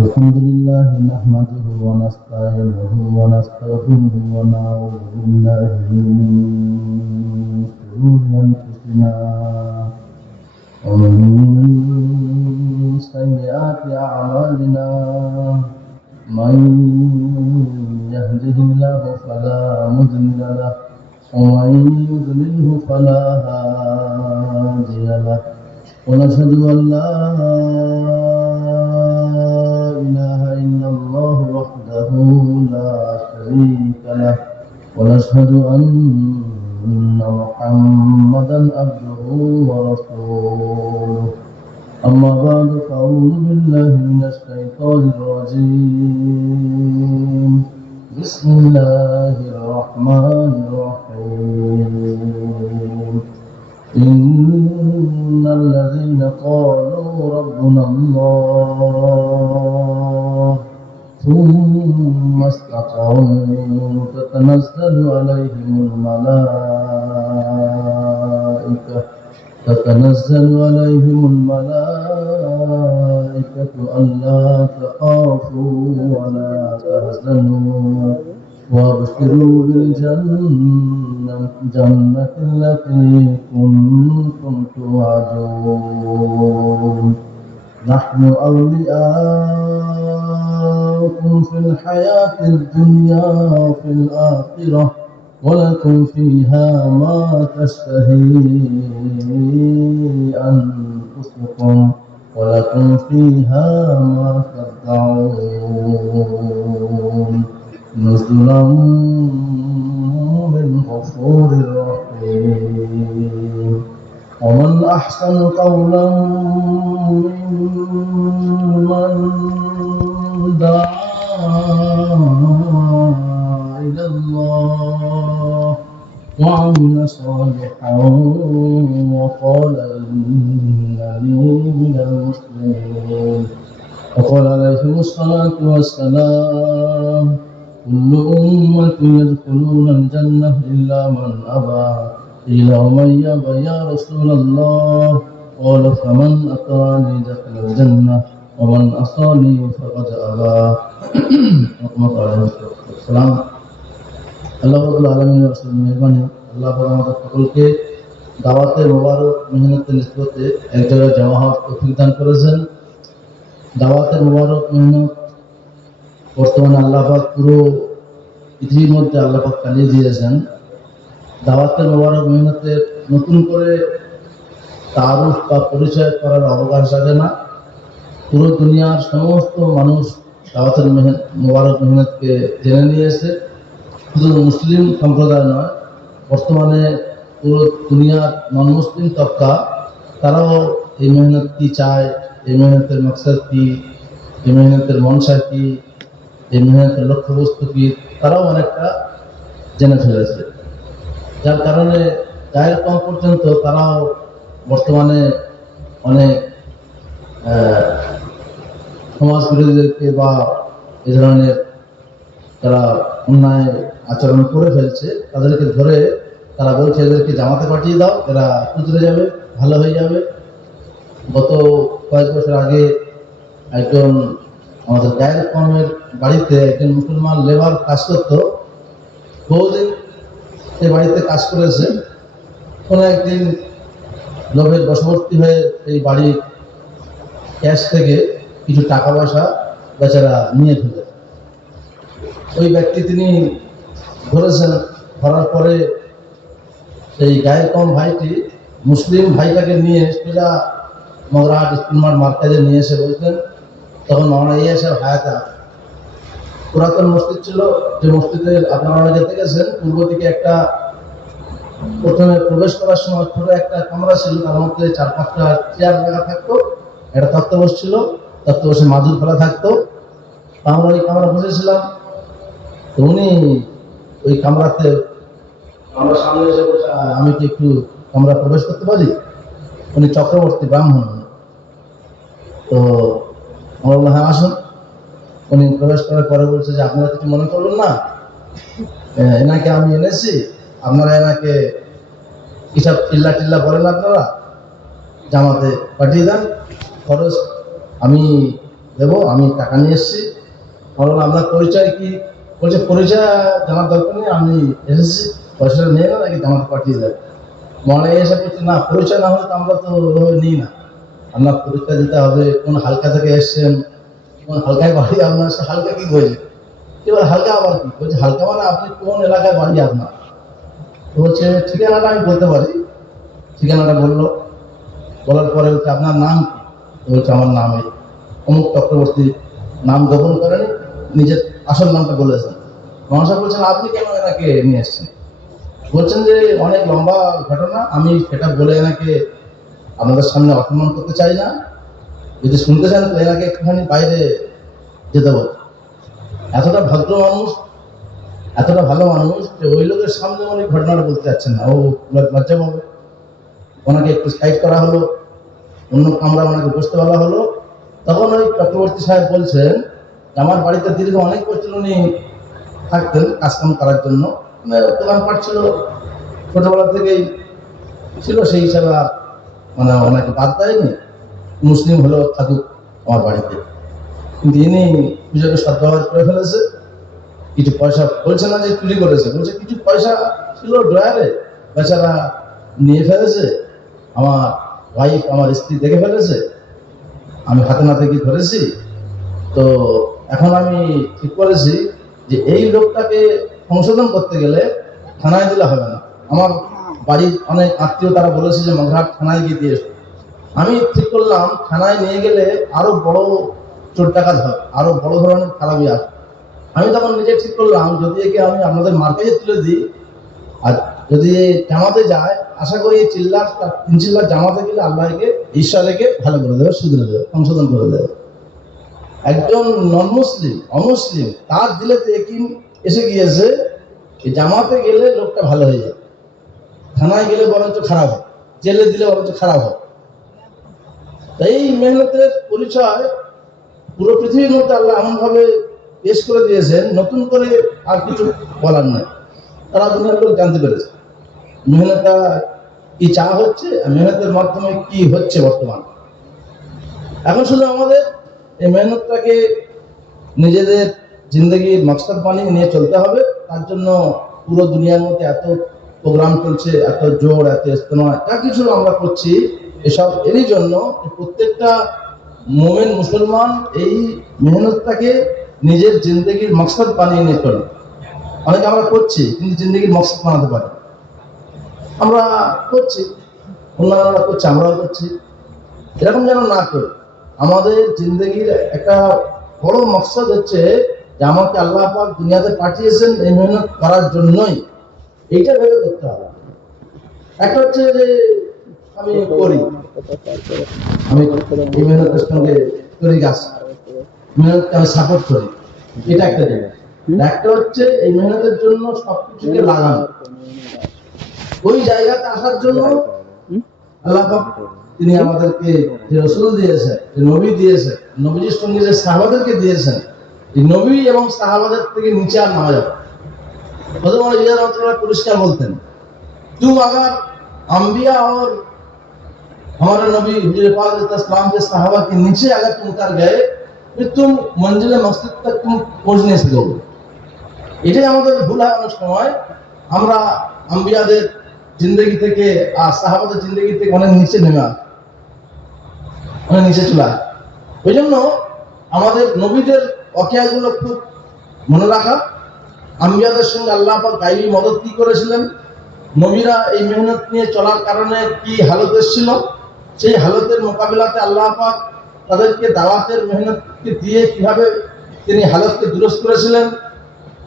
الحمد لله نحمده ونستعينه ونستغفره ونعوذ بالله من شرور أنفسنا ومن سيئات أعمالنا من يهده الله فلا مضل له ومن يضلله فلا هادي له ونشهد أن لا إله إلا الله وحده لا شريك له ونشهد أن محمدا عبده ورسوله أما بعد فأعوذ بالله من الشيطان الرجيم بسم الله الرحمن الرحيم إن الذين قالوا ربنا الله ثم استقاموا تتنزل عليهم الملائكة ألا تخافوا ولا تحزنوا وابشروا بالجنة التي كنتم توعدون نحن أولياؤكم في الحياة الدنيا وفي الآخرة ولكم فيها ما تشتهي أنفسكم ولكم فيها ما تدعون نزلا من غفور رحيم ومن أحسن قولا ممن دعا إلى الله وعمل صالحا وقال إنني من المسلمين وقال عليه الصلاة والسلام كل أمة يدخلون الجنة إلا من أبى قيل ومن يأبى يا رسول الله قال فمن أطاعني دخل الجنة ومن عصاني فقد أبى السلام আল্লাহ রাব্বুল আলামিনের রাসূল মেহরবানি আল্লাহ পাক আমাদের সকলকে দাওয়াতের মোবারক মেহনতের নিসবতে এক জায়গায় জমা হওয়ার তৌফিক দান করেছেন। দাওয়াতের মোবারক মেহনত বর্তমানে আল্লাহ পাক পুরো পৃথিবীর মধ্যে আল্লাহ পাক চালিয়ে দিয়েছেন। দাওয়াতের মোবারক মেহনতের নতুন করে তারুফ বা পরিচয় করার অবকাশ থাকে না। পুরো দুনিয়ার সমস্ত মানুষ দাওয়াতের মোবারক মেহনতকে জেনে নিয়েছে। শুধু মুসলিম সম্প্রদায় নয়, বর্তমানে পুরো দুনিয়ার নন মুসলিম তবকা তারাও এই মেহনত কি চায়, এই মেহনতের মকসদ কি, এই মেহনতের মনসা কি, এই মেহনতের লক্ষ্যবস্তু কি, তারাও অনেকটা জেনে ফেলেছে। যার কারণে গায়ের কম পর্যন্ত তারাও বর্তমানে অনেক সমাজ বিরোধীদেরকে বা এই ধরনের যারা অন্যায় আচরণ করে ফেলছে তাদেরকে ধরে তারা বলছে এদেরকে জামাতে পাঠিয়ে দাও, এরা সুধরে যাবে, ভালো হয়ে যাবে। গত কয়েক বছর আগে একজন আমাদের গায়ের কমের বাড়িতে একজন মুসলমান লেবার কাজ করতো। বহুদিন সে বাড়িতে কাজ করেছে। কোনো একদিন লোভের বশবর্তী হয়ে এই বাড়ির ক্যাশ থেকে কিছু টাকা পয়সা বেচারা নিয়ে ফেলে। ওই ব্যক্তি তিনি ধরেছেন, ধরার পরে সেই গায়ের কম ভাইটি মুসলিম ভাইটাকে নিয়ে সোজা মগরাহাট স্কুলমার মার্কেজে নিয়ে এসে বলতেন, তখন আমরা এই এসে হায়াতে পুরাতন মসজিদ ছিল, যে মসজিদে আপনারা যেতে গেছেন পূর্ব দিকে একটা প্রথমে প্রবেশ করার সময় ছোট একটা কামরা ছিল, তার মধ্যে 4-5টা চেয়ার লাগা থাকতো, একটা তক্তপোষ ছিল, তক্তপোষে মাদুর ফেলা থাকতো। আমরা ওই কামরা বসেছিলাম। তো উনি ওই কামরাতে আমরা সামনে এসে বসে, আমি কি একটু কামরা প্রবেশ করতে পারি? উনি চক্রবর্তী ব্রাহ্মণ। তো আমরা বললাম হ্যাঁ আসুন। উনি প্রবেশ করার পরে বলছে যে আপনারা কিছু মনে করবেন না, এনাকে আমি এনেছি, আপনারা এনাকে কিসব চিল্লা বলেন, আপনারা জামাতে পাঠিয়ে দেন, খরচ আমি দেবো, আমি টাকা নিয়ে এসেছি। বললাম আপনার পরিচয় কি? বলছে পরিচয় জানার দরকার নেই, আমি এসেছি, পয়সাটা নিয়ে না নাকি জামাতে পাঠিয়ে দেয়। মনে এসে বলছে না, পরিচয় না হলে তো আমরা তো ওইভাবে নিই না, আপনার পরিচয় দিতে হবে, কোন হালকা থেকে এসছেন, কোন হালকায় বাড়ি আপনার। সে হালকা কি বলছে, এবার হালকা আবার কি বলছে, হালকা মানে আপনি কোন এলাকায় বাড়ি আপনার? তো বলছে ঠিকানাটা আমি বলতে পারি। ঠিকানাটা বললো, বলার পরে বলছে আপনার নাম কি? তো বলছে আমার নাম এই অমুক চক্রবর্তী। নাম গোপন করেন, নিজের আসল নামটা বলেছেন। মহাশয় বলছেন আপনি কেন এনাকে নিয়ে এসছেন? বলছেন যে অনেক লম্বা ঘটনা, আমি সেটা বলে এনাকে আপনাদের সামনে অপমান করতে চাই না, যদি শুনতে চান তো এনাকে একটুখানি বাইরে যেতে বল। এতটা ভদ্র মানুষ, এতটা ভালো মানুষ যে ওই লোকের সামনে উনি ঘটনাটা বলতে চাচ্ছেন না, ও লজ্জা পাবে। ওনাকে একটু সাইড করা হলো, অন্য কামরা ওনাকে বসতে বলা হলো। তখন ওই চক্রবর্তী সাহেব বলছেন আমার বাড়িতে দীর্ঘ অনেক বছর উনি থাকতেন কাজকাম করার জন্য, দোকানপাট ছিল, ছোটবেলা থেকেই ছিল, সেই হিসাবে আর মানে ওনাকে বাদ দেয়নি, মুসলিম হলেও থাকুক আমার বাড়িতে। কিন্তু ইনি পুজোকে সদ্ব্যবহার করে ফেলেছে। কিছু পয়সা, বলছে না যে চুরি করেছে, বলছে কিছু পয়সা ছিল ড্রয়ারে, বেচারা নিয়ে ফেলেছে। আমার ওয়াইফ, আমার স্ত্রী দেখে ফেলেছে, আমি হাতে নাতে কি ধরেছি। তো এখন আমি ঠিক করেছি যে এই লোকটাকে সংশোধন করতে গেলে থানায় দিলে হবে না। আমার বাড়ির অনেক আত্মীয় তারা বলেছে যে মগরাহাট থানায় গিয়ে দিয়ে এসো। আমি ঠিক করলাম থানায় নিয়ে গেলে আরো বড় চোর ডাকাত হয়, আরো বড় ধরনের খারাপই আসে। আমি তখন নিজে ঠিক করলাম যদি একে আমি আপনাদের মার্কেটে তুলে দিই, আর যদি জামাতে যায়, আশা করি এই চিল্লার 3 চিল্লার জামাতে গেলে আল্লাহ একে, ঈশ্বর একে ভালো করে দেবে, শুধরে দেবে, সংশোধন করে দেবে। একজন নন মুসলিম, অমুসলিম, তার দিলে তো একই এসে গিয়েছে, এই জামাতে গেলে লোকটা ভালো হয়ে যায়, থানায় গেলে বরঞ্চ খারাপ হয়, জেলে দিলে বরঞ্চ খারাপ হয়। এই মেহনতের পরিচয় পুরো পৃথিবীর মধ্যে আল্লাহ এমন ভাবে পেশ করে দিয়েছেন, নতুন করে আর কিছু বলার নাই। তারা দুনিয়ার লোক জানতে পেরেছে মেহনতটা কি চা হচ্ছে, মেহনতের মাধ্যমে কি হচ্ছে বর্তমান। এখন শুধু আমাদের এই মেহনতটাকে নিজেদের জিন্দগির মকসদ বানিয়ে নিয়ে চলতে হবে। তার জন্য পুরো দুনিয়ার মধ্যে এত প্রোগ্রাম চলছে, এত জোর, এত ইস্তেমা, যা কিছু আমরা করছি, এসব এরই জন্য প্রত্যেকটা মোমেন মুসলমান এই মেহনতটাকে নিজের জিন্দগির মকসদ বানিয়ে নিয়ে চলে। অনেকে আমরা করছি কিন্তু জিন্দগির মকসদ বানাতে পারি। আমরা করছি, অন্যান্যরা করছে, আমরাও করছি, এরকম যেন না করি। আমাদের জিন্দগির একটা বড় মকসদ হচ্ছে যে আমাকে আল্লাহ পাক দুনিয়াতে পাঠিয়েছেন এই মেহনত করার জন্যই, এইটা ভেবে করতে হবে। একটা হচ্ছে যে আমি করি, আমি এই মেহনতের সঙ্গে করি, গাছ মেহনতকে আমি সাপোর্ট করি, এটা একটা জায়গা। একটা হচ্ছে এই মেহনতের জন্য সবকিছুকে লাগানো, ওই জায়গাতে আসার জন্য আল্লাহ পাক তিনি আমাদেরকে যে রসুল দিয়েছেন, যে নবী দিয়েছেন, নবীজির সঙ্গে যে সাহাবাদেরকে দিয়েছেন, এই নবী এবং সাহাবাদের থেকে নিচে আর নামা যাবে। পরিষ্কার বলতেন तुम अगर अंबिया और हमारे नबी हुजूर पाक इस्लाम के सहाबा के नीचे अगर तुम उतर गए फिर तुम मंजिल मकसद तक तुम पहुंच नहीं सकोगे। এটাই আমাদের ভুল হয় অনেক সময়, আমরা আম্বিয়াদের জিন্দগি থেকে আর সাহাবাদের জিন্দগি থেকে অনেক নিচে নেমে আসি, অনেক নিচে চলে আসি। ওই জন্য আমাদের নবীদের ওয়াকিয়াগুলো খুব মনে রাখা। আম্বিয়াদের সঙ্গে আল্লাহ পাক গায়বী মদত কি করেছিলেন, নবীরা এই মেহনত নিয়ে চলার কারণে কি হালত এসেছিল, সেই হালতের মোকাবিলাতে আল্লাহ পাক তাদেরকে দাওয়াতের মেহনতকে দিয়ে কিভাবে তিনি হালতকে দুরস্ত করেছিলেন,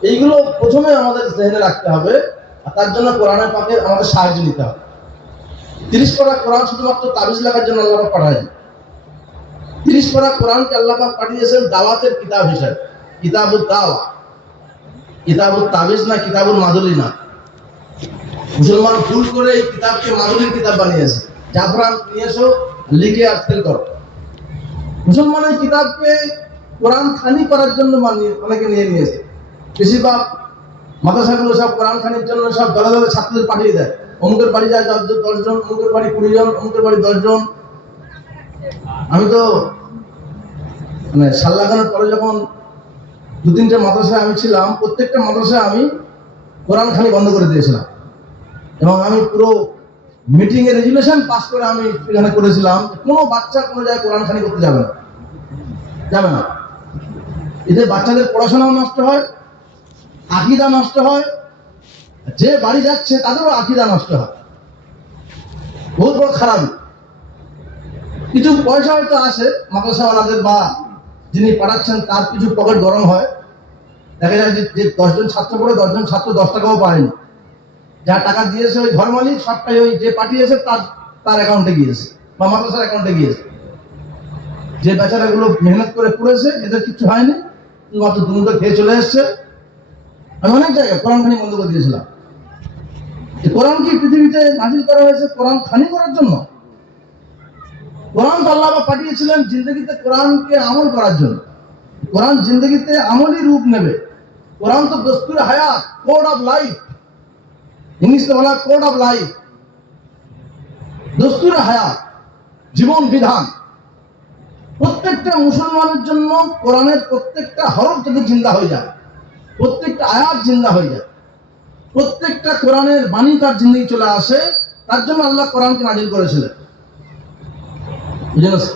এইগুলো প্রথমে আমাদের জেনে রাখতে হবে। আর তার জন্য কোরআনে পাকের আমাদের সাহায্য নিতে হবে। 30 পারা কোরআন শুধুমাত্র তাবিজ লেখার জন্য আল্লাহ পাক পাঠায়নি। 30 পারা কোরআনকে আল্লাহ পাক পাঠিয়েছেন দাওয়াতের কিতাব হিসেবে, কিতাবুত দাওয়া, কিতাবুত তাবিজ না, কিতাবুল মাদুলি না। মুসলমান ভুল করে এই কিতাবকে মাদুলির কিতাব বানিয়েছে, জাফরান নিয়ে এসো, লিখে আর সেল করো। মুসলমান এই কিতাবকে কোরআন খানি করার জন্য অনেকে নিয়ে নিয়েছে। বেশিরভাগ মাদ্রাসাগুলো সব কোরআন খানির জন্য সব দলে দলে ছাত্রদের পাঠিয়ে দেয়। অমুকের বাড়ি যায় 10 জন, অমুকের বাড়ি 20 জন, অমুকের বাড়ি 10 জন। আমি তো মানে সাল লাগানোর পরে যখন 2-3টে মাদ্রাসায় আমি ছিলাম, প্রত্যেকটা মাদ্রাসায় আমি কোরআন খানি বন্ধ করে দিয়েছিলাম, এবং আমি পুরো মিটিং এর রেজুলেশন পাস করে আমি এখানে করেছিলাম কোনো বাচ্চা কোনো জায়গায় কোরআন খানি করতে যাবে না। এতে বাচ্চাদের পড়াশোনাও নষ্ট হয়, আকীদা নষ্ট হয়, যে বাড়ি যাচ্ছে তাদেরও আকীদা নষ্ট হয়, বহুত বড় খারাপ। কিছু পয়সা হয়তো আসে মাদ্রাসাওয়ালাদের বা যিনি পড়াচ্ছেন তার কিছু পকেট গরম হয়, দেখা যায় যে 10 জন ছাত্র পড়ে 10 জন ছাত্র 10 টাকাও পায়নি, যা টাকা দিয়েছে ওই ঘর মালিক সবটাই ওই যে পাঠিয়েছে তার অ্যাকাউন্টে গিয়েছে বা মাদ্রাসার অ্যাকাউন্টে গিয়েছে। যে বেচারা গুলো মেহনত করে পড়েছে এদের কিছু হয়নি, মাত্র দুটো খেয়ে চলে এসছে। আমি অনেক জায়গায় কোরআন খানি বন্ধ করে দিয়েছিলাম। কোরআন কি পৃথিবীতে নাজিল করা হয়েছে কোরআন খানি করার জন্য? কোরআন তো আল্লাহ পাঠিয়েছিলেন জিন্দগিতে কোরআনকে আমল করার জন্য। কোরআন জিন্দগিতে আমলই রূপ নেবে। কোরআন তো দস্তুর হায়াত, কোড অফ লাইফ, ইংলিশে বলা কোড অফ লাইফ, দস্তুর হায়াত, জীবন বিধান। প্রত্যেকটা মুসলমানের জন্য কোরআনের প্রত্যেকটা হরফ যদি জিন্দা হয়ে যায়, প্রত্যেকটা আয়াত জিন্দা হয়ে যায়, প্রত্যেকটা কোরআনের বাণী তার জিন্দগি চলে আসে, তার জন্য আল্লাহ কোরআনকে নাজিল করেছিলেন।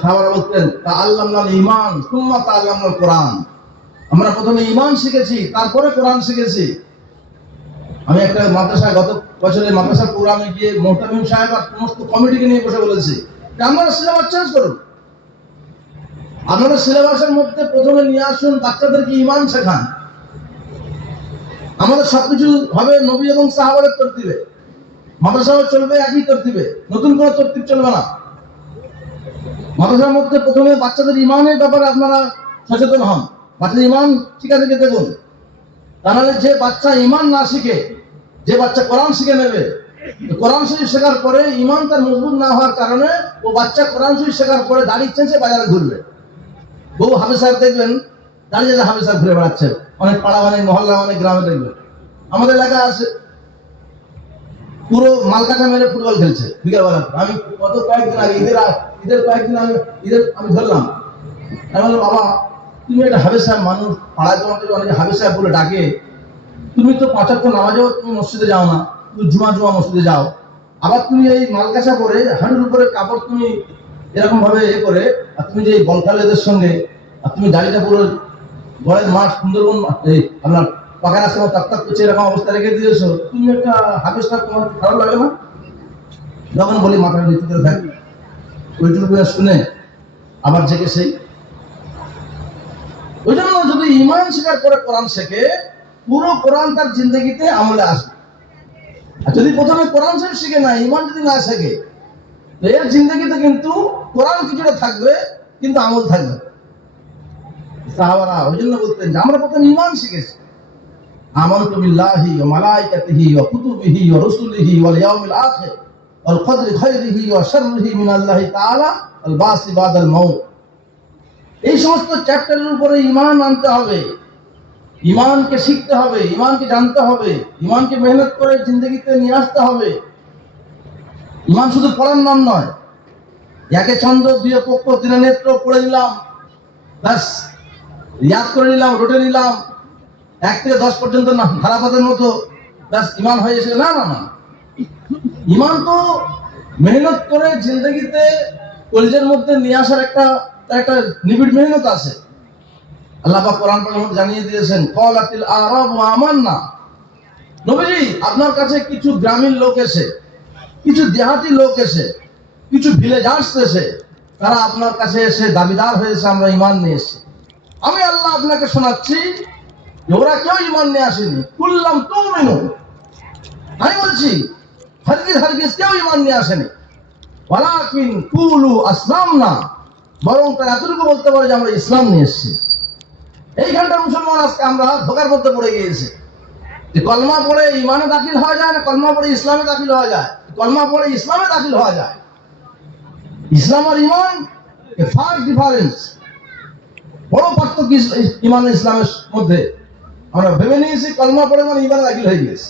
সাহাবারা বলতেন তাআল্লামনাল ঈমান সুম্মা তাআল্লামনাল কোরআন। আমরা প্রথমে ঈমান শিখেছি, তারপরে কোরআন শিখেছি। আমি একটা মাদ্রাসায় গত বছরের মাদ্রাসা প্রোগ্রামে গিয়ে মোহতামিম সাহেব আর সমস্ত কমিটিকে নিয়ে বসে বলেছি যে আপনারা সিলেবাস চেঞ্জ করুন, আপনারা সিলেবাসের মধ্যে প্রথমে নিয়ে আসুন বাচ্চাদেরকে ঈমান শেখান। আমাদের সবকিছু হবে নবী এবং সাহাবাদের তরতিবে, মাদ্রাসাও চলবে একই তরতিবে, নতুন কোনো তরতিব চলবে না। মাদ্রাসার মধ্যে প্রথমে বাচ্চাদের ঈমানের ব্যাপারে আপনারা সচেতন হন, বাচ্চাদের ঈমান শিখা থেকে দেখুন। তাহলে যে বাচ্চা ঈমান না শিখে, যে বাচ্চা কোরআন শিখে নেবে, কোরআন শরীফ শেখার পরে ঈমান তার মজবুত না হওয়ার কারণে ও বাচ্চা কোরআন শরীফ শেখার পরে দাড়ি চেঁচে বাজারে ঘুরবে। বহু হাফেজ সাহেব দেখবেন দাঁড়িয়ে হাফেজ সাহেব ঘুরে বেড়াচ্ছে, অনেক পাড়া, অনেক মহল্লা, অনেক গ্রামে দেখবেন। আমাদের এলাকায় আছে পুরো মালকাটা মেরে ফুটবল খেলছে বিকেলবেলা। আমি গত কয়েকদিন আগে ঈদের কয়েকদিন আগে আমি ধরলাম, আমি বললাম বাবা তুমি একটা হাফেজ সাহেব মানুষ, পাড়ায় তোমাকে অনেকে হাফেজ সাহেব বলে ডাকে, তুমি তো 5 ওয়াক্ত নামাজেও তুমি মসজিদে যাও না, তুমি জুমা মসজিদে যাও, আবার তুমি এই মালকাসা পরে হাঁটুর উপরে কাপড় তুমি এরকম ভাবে করে, আর তুমি যে বলখালেদের সঙ্গে আর তুমি গাড়িটা পুরো গড়ের মাঠ সুন্দরবন এই আপনার পাকা রাস্তা তাক করছে এরকম অবস্থা রেখে দিয়েছো, তুমি একটা হাফেজ সাহেব, তোমার খারাপ লাগে না? যখন বলি মাথার নিচে করে থাকি, ওইটুকু শুনে আবার জেগে সেই। ওই জন্য যদি ঈমান স্বীকার করে কোরআন শেখে, পুরো কোরআন তার জিন্দগিতে আমলে আসবে। আর যদি প্রথমে কোরআন শরীফ শিখে না, ঈমান যদি না শেখে, এর জিন্দগিতে কিন্তু কোরআন কিছুটা থাকবে কিন্তু আমল থাকবে। সাহাবারা ওই জন্য বলতেন যে আমরা প্রথমে ঈমান শিখেছি, আমানতু বিল্লাহি ওয়া মালাইকাতিহি ওয়া কুতুবিহি ওয়া রুসুলিহি ওয়াল ইয়াউমিল আখির ওয়াল কদরি খায়রিহি ওয়া শাররিহি মিনাল্লাহি তাআলা ওয়াল বাসি বাদাল মাউত। এই সমস্ত চ্যাপ্টারের উপরে ঈমান আনতে হবে, ঈমানকে শিখতে হবে, ঈমানকে জানতে হবে, ঈমানকে মেহনত করে জিন্দগিতে নিয়ে আসতে হবে। ঈমান শুধু পড়ার নাম নয়, একে চন্দ্র দুয়ে পক্ষ তিনে নেত্র পড়ে নিলাম, ব্যাস ইয়াদ করে নিলাম, রটে নিলাম 1 থেকে 10 পর্যন্ত না ধারাপাতের মতো, ব্যাস ঈমান হয়ে এসে না না না। ঈমান তো মেহনত করে জিন্দগিতে কলিজার মধ্যে নিয়ে আসার একটা নিবিড় মেহনত আছে। আল্লাহ পাক কোরআন পাকের মধ্যে জানিয়ে দিয়েছেন ক্বালাতিল আরাবু আমান্না। নবীজি আপনার কাছে কিছু গ্রামীণ লোক এসে, কিছু দেহাতি লোক এসে, কিছু ভিলেজার্স এসে, তারা আপনার কাছে এসে দাবিদার হয়েছে আমরা ঈমান নিয়ে এসেছি। আমি আল্লাহ আপনাকে শোনাচ্ছি যে ওরা কেউ ঈমান নিয়ে আসেনি। কুল্লাম তুমিনু, আমি বলছি হারগিজ কেউ ঈমান নিয়ে আসেনি। ওয়ালাকিন কুলু আসলামনা, বরং তারা এতটুকু বলতে পারে যে আমরা ইসলাম নিয়ে এসেছি। এইখানটা মুসলমান আজকে আমরা ধোকার মধ্যে পড়ে গিয়েছে যে কলমা পড়ে ঈমানে দাখিল হওয়া যায় না, কলমা পড়ে ইসলামে দাখিল হওয়া যায়, কলমা পড়ে ইসলামে দাখিল হওয়া যায়। ইসলাম আর ঈমান ফার ডিফারেন্স, বড় পার্থক্য ঈমান আর ইসলামের মধ্যে। আমরা ভেবে নিয়েছি কলমা পড়ে মানে ঈমানে দাখিল হয়ে গেছে,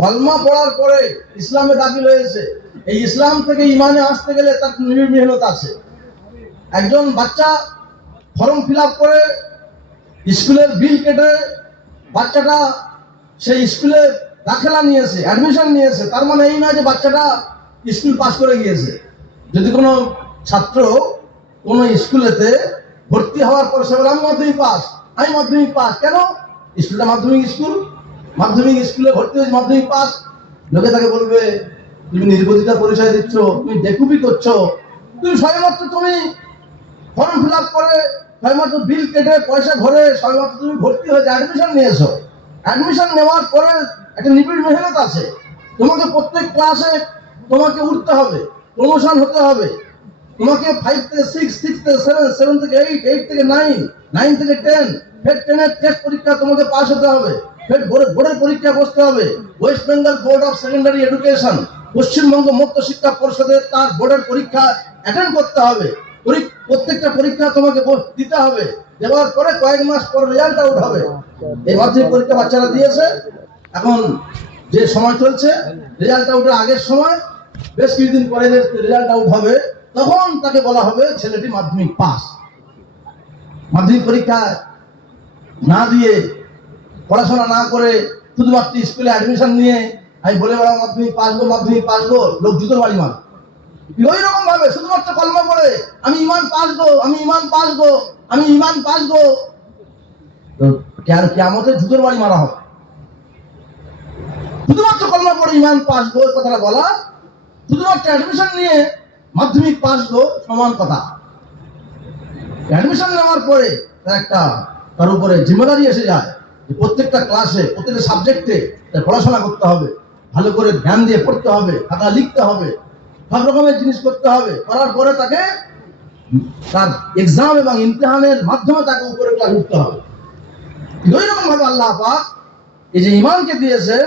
কলমা পড়ার পরে ইসলামে দাখিল হয়েছে। এই ইসলাম থেকে ঈমানে আসতে গেলে তার নিবিড় মেহনত আছে। একজন বাচ্চা ফর্ম ফিল আপ করে স্কুলের বিল কেটে বাচ্চাটা সেই স্কুলে দাখিলা নিয়েছে, অ্যাডমিশন নিয়েছে, তার মানে এই নয় যে বাচ্চাটা স্কুল পাস করে গিয়েছে। যদি কোনো ছাত্র কোনো স্কুলেতে ভর্তি হওয়ার পর সে বলে আমি মাধ্যমিক পাস, আমি মাধ্যমিক পাস, কেন? স্কুলটা মাধ্যমিক স্কুল, মাধ্যমিক স্কুলে ভর্তি হয়েছে মাধ্যমিক পাস। লোকে তাকে বলবে তুমি নির্বোধিতা পরিচয় দিচ্ছ, তুমি বেকুবি করছো, তুমি সবেমাত্র তুমি ফর্ম ফিল আপ করে সবেমাত্র বিল কেটে পয়সা ভরে সবেমাত্র তুমি ভর্তি হয়েছে, অ্যাডমিশন নিয়েছো। অ্যাডমিশন নেওয়ার পরে একটা নিবিড় মেহনত আছে, তোমাকে প্রত্যেক ক্লাসে তোমাকে উঠতে হবে, প্রমোশন হতে হবে, তোমাকে 5 থেকে 6, 6 থেকে 7, 7 থেকে 8, 8 থেকে 9, 9 থেকে 10, ফের 10 এর টেস্ট পরীক্ষা তোমাকে পাস হতে হবে, ফের বোর্ডের পরীক্ষা বসতে হবে। West Bengal board of secondary education, Paschimbanga মধ্য শিক্ষা পরিষদের তার বোর্ডের পরীক্ষা অ্যাটেন্ড করতে হবে। প্রত্যেকটা পরীক্ষা তোমাকে দিতে হবে, দেওয়ার পরে কয়েক মাস পর রেজাল্ট আউট হবে। এই মাধ্যমিক পরীক্ষা বাচ্চারা দিয়েছে, এখন যে সময় চলছে রেজাল্ট আউটের আগের সময়, বেশ কিছুদিন পরে রেজাল্ট আউট হবে, তখন তাকে বলা হবে ছেলেটি মাধ্যমিক পাস। মাধ্যমিক পরীক্ষা না দিয়ে, পড়াশোনা না করে, শুধুমাত্র স্কুলে অ্যাডমিশন নিয়ে আমি বলে বেড়াও মাধ্যমিক পাস গো, মাধ্যমিক পাস গো, লোক জুতোর বাড়ি মার। ওই রকম ভাবে শুধুমাত্র কলমা পড়ে আমি ইমান পাস গো, আমি ইমান পাস গো, আমি ইমান পাস গো, কিয়ামতে জুতোর বাড়ি মারা হবে। শুধুমাত্র কলমা পড়ে ইমান পাস গো কথাটা বলা, শুধুমাত্র অ্যাডমিশন নিয়ে মাধ্যমিক পাস গো সমান কথা। অ্যাডমিশন নেওয়ার পরে তার উপরে জিম্মেদারি এসে যায়, প্রত্যেকটা ক্লাসে প্রত্যেকটা সাবজেক্টে পড়াশোনা করতে হবে, ভালো করে ধ্যান দিয়ে পড়তে হবে, খাতা লিখতে হবে, সব রকমের জিনিস করতে হবে। করার পরে তাকে তার এক্সাম এবং ইমতিহানের মাধ্যমে তাকে উপরে ক্লাস উঠতে হবে। ওই রকম ভাবে আল্লাহ পাক এই যে ইমানকে দিয়েছেন,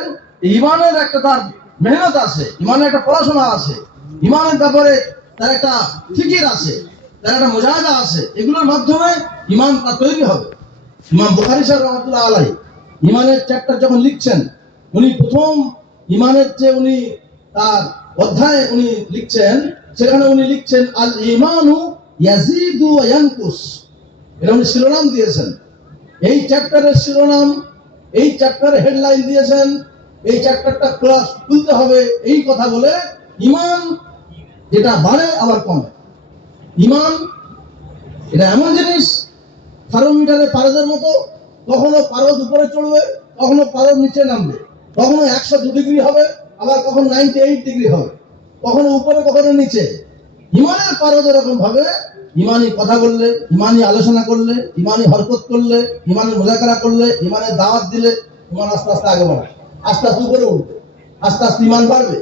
ইমানের একটা তার মেহনত আছে, ইমানের একটা পড়াশোনা আছে, ইমানের ব্যাপারে তার একটা ফিকির আছে, তার একটা মুজাহিদা আছে, এগুলোর মাধ্যমে ইমান তা তৈরি হবে। ইমাম বুখারী সাহেব রাহমাতুল্লাহ আলাইহি ইমানের চ্যাপ্টার যখন লিখছেন, উনি প্রথম ইমানের যে উনি তার অধ্যায়ে উনি লিখছেন, সেখানে উনি লিখছেন আল ঈমানু ইয়াজিদু ওয়া ইয়ানকুস, এটা উনি শিরোনাম দিয়েছেন। এই চ্যাপ্টারের শিরোনাম, এই চ্যাপ্টারের হেডলাইন দিয়েছেন, এই চ্যাপ্টারটা ক্লাস খুলতে হবে এই কথা বলে, ইমান যেটা বাড়ে আবার কমে। ইমান এটা এমন জিনিস, থার্মোমিটারে পারদের মতো, কখনো পারদ উপরে চড়বে, কখনো পারদ নিচে নামবে, কখনো 102 ডিগ্রি হবে, আবার কখনো 98 ডিগ্রি হবে, কখনো উপরে কখনো নিচে। ইমানের পারদ এরকম ভাবে, ইমানি কথা বললে, ইমানি আলোচনা করলে, ইমানি হরকত করলে, ইমানের মুজাকারা করলে, ইমানের দাওয়াত দিলে, ইমান আস্তে আস্তে আগে বাড়ে, আস্তে আস্তে উপরে উঠবে, আস্তে আস্তে ইমান বাড়বে।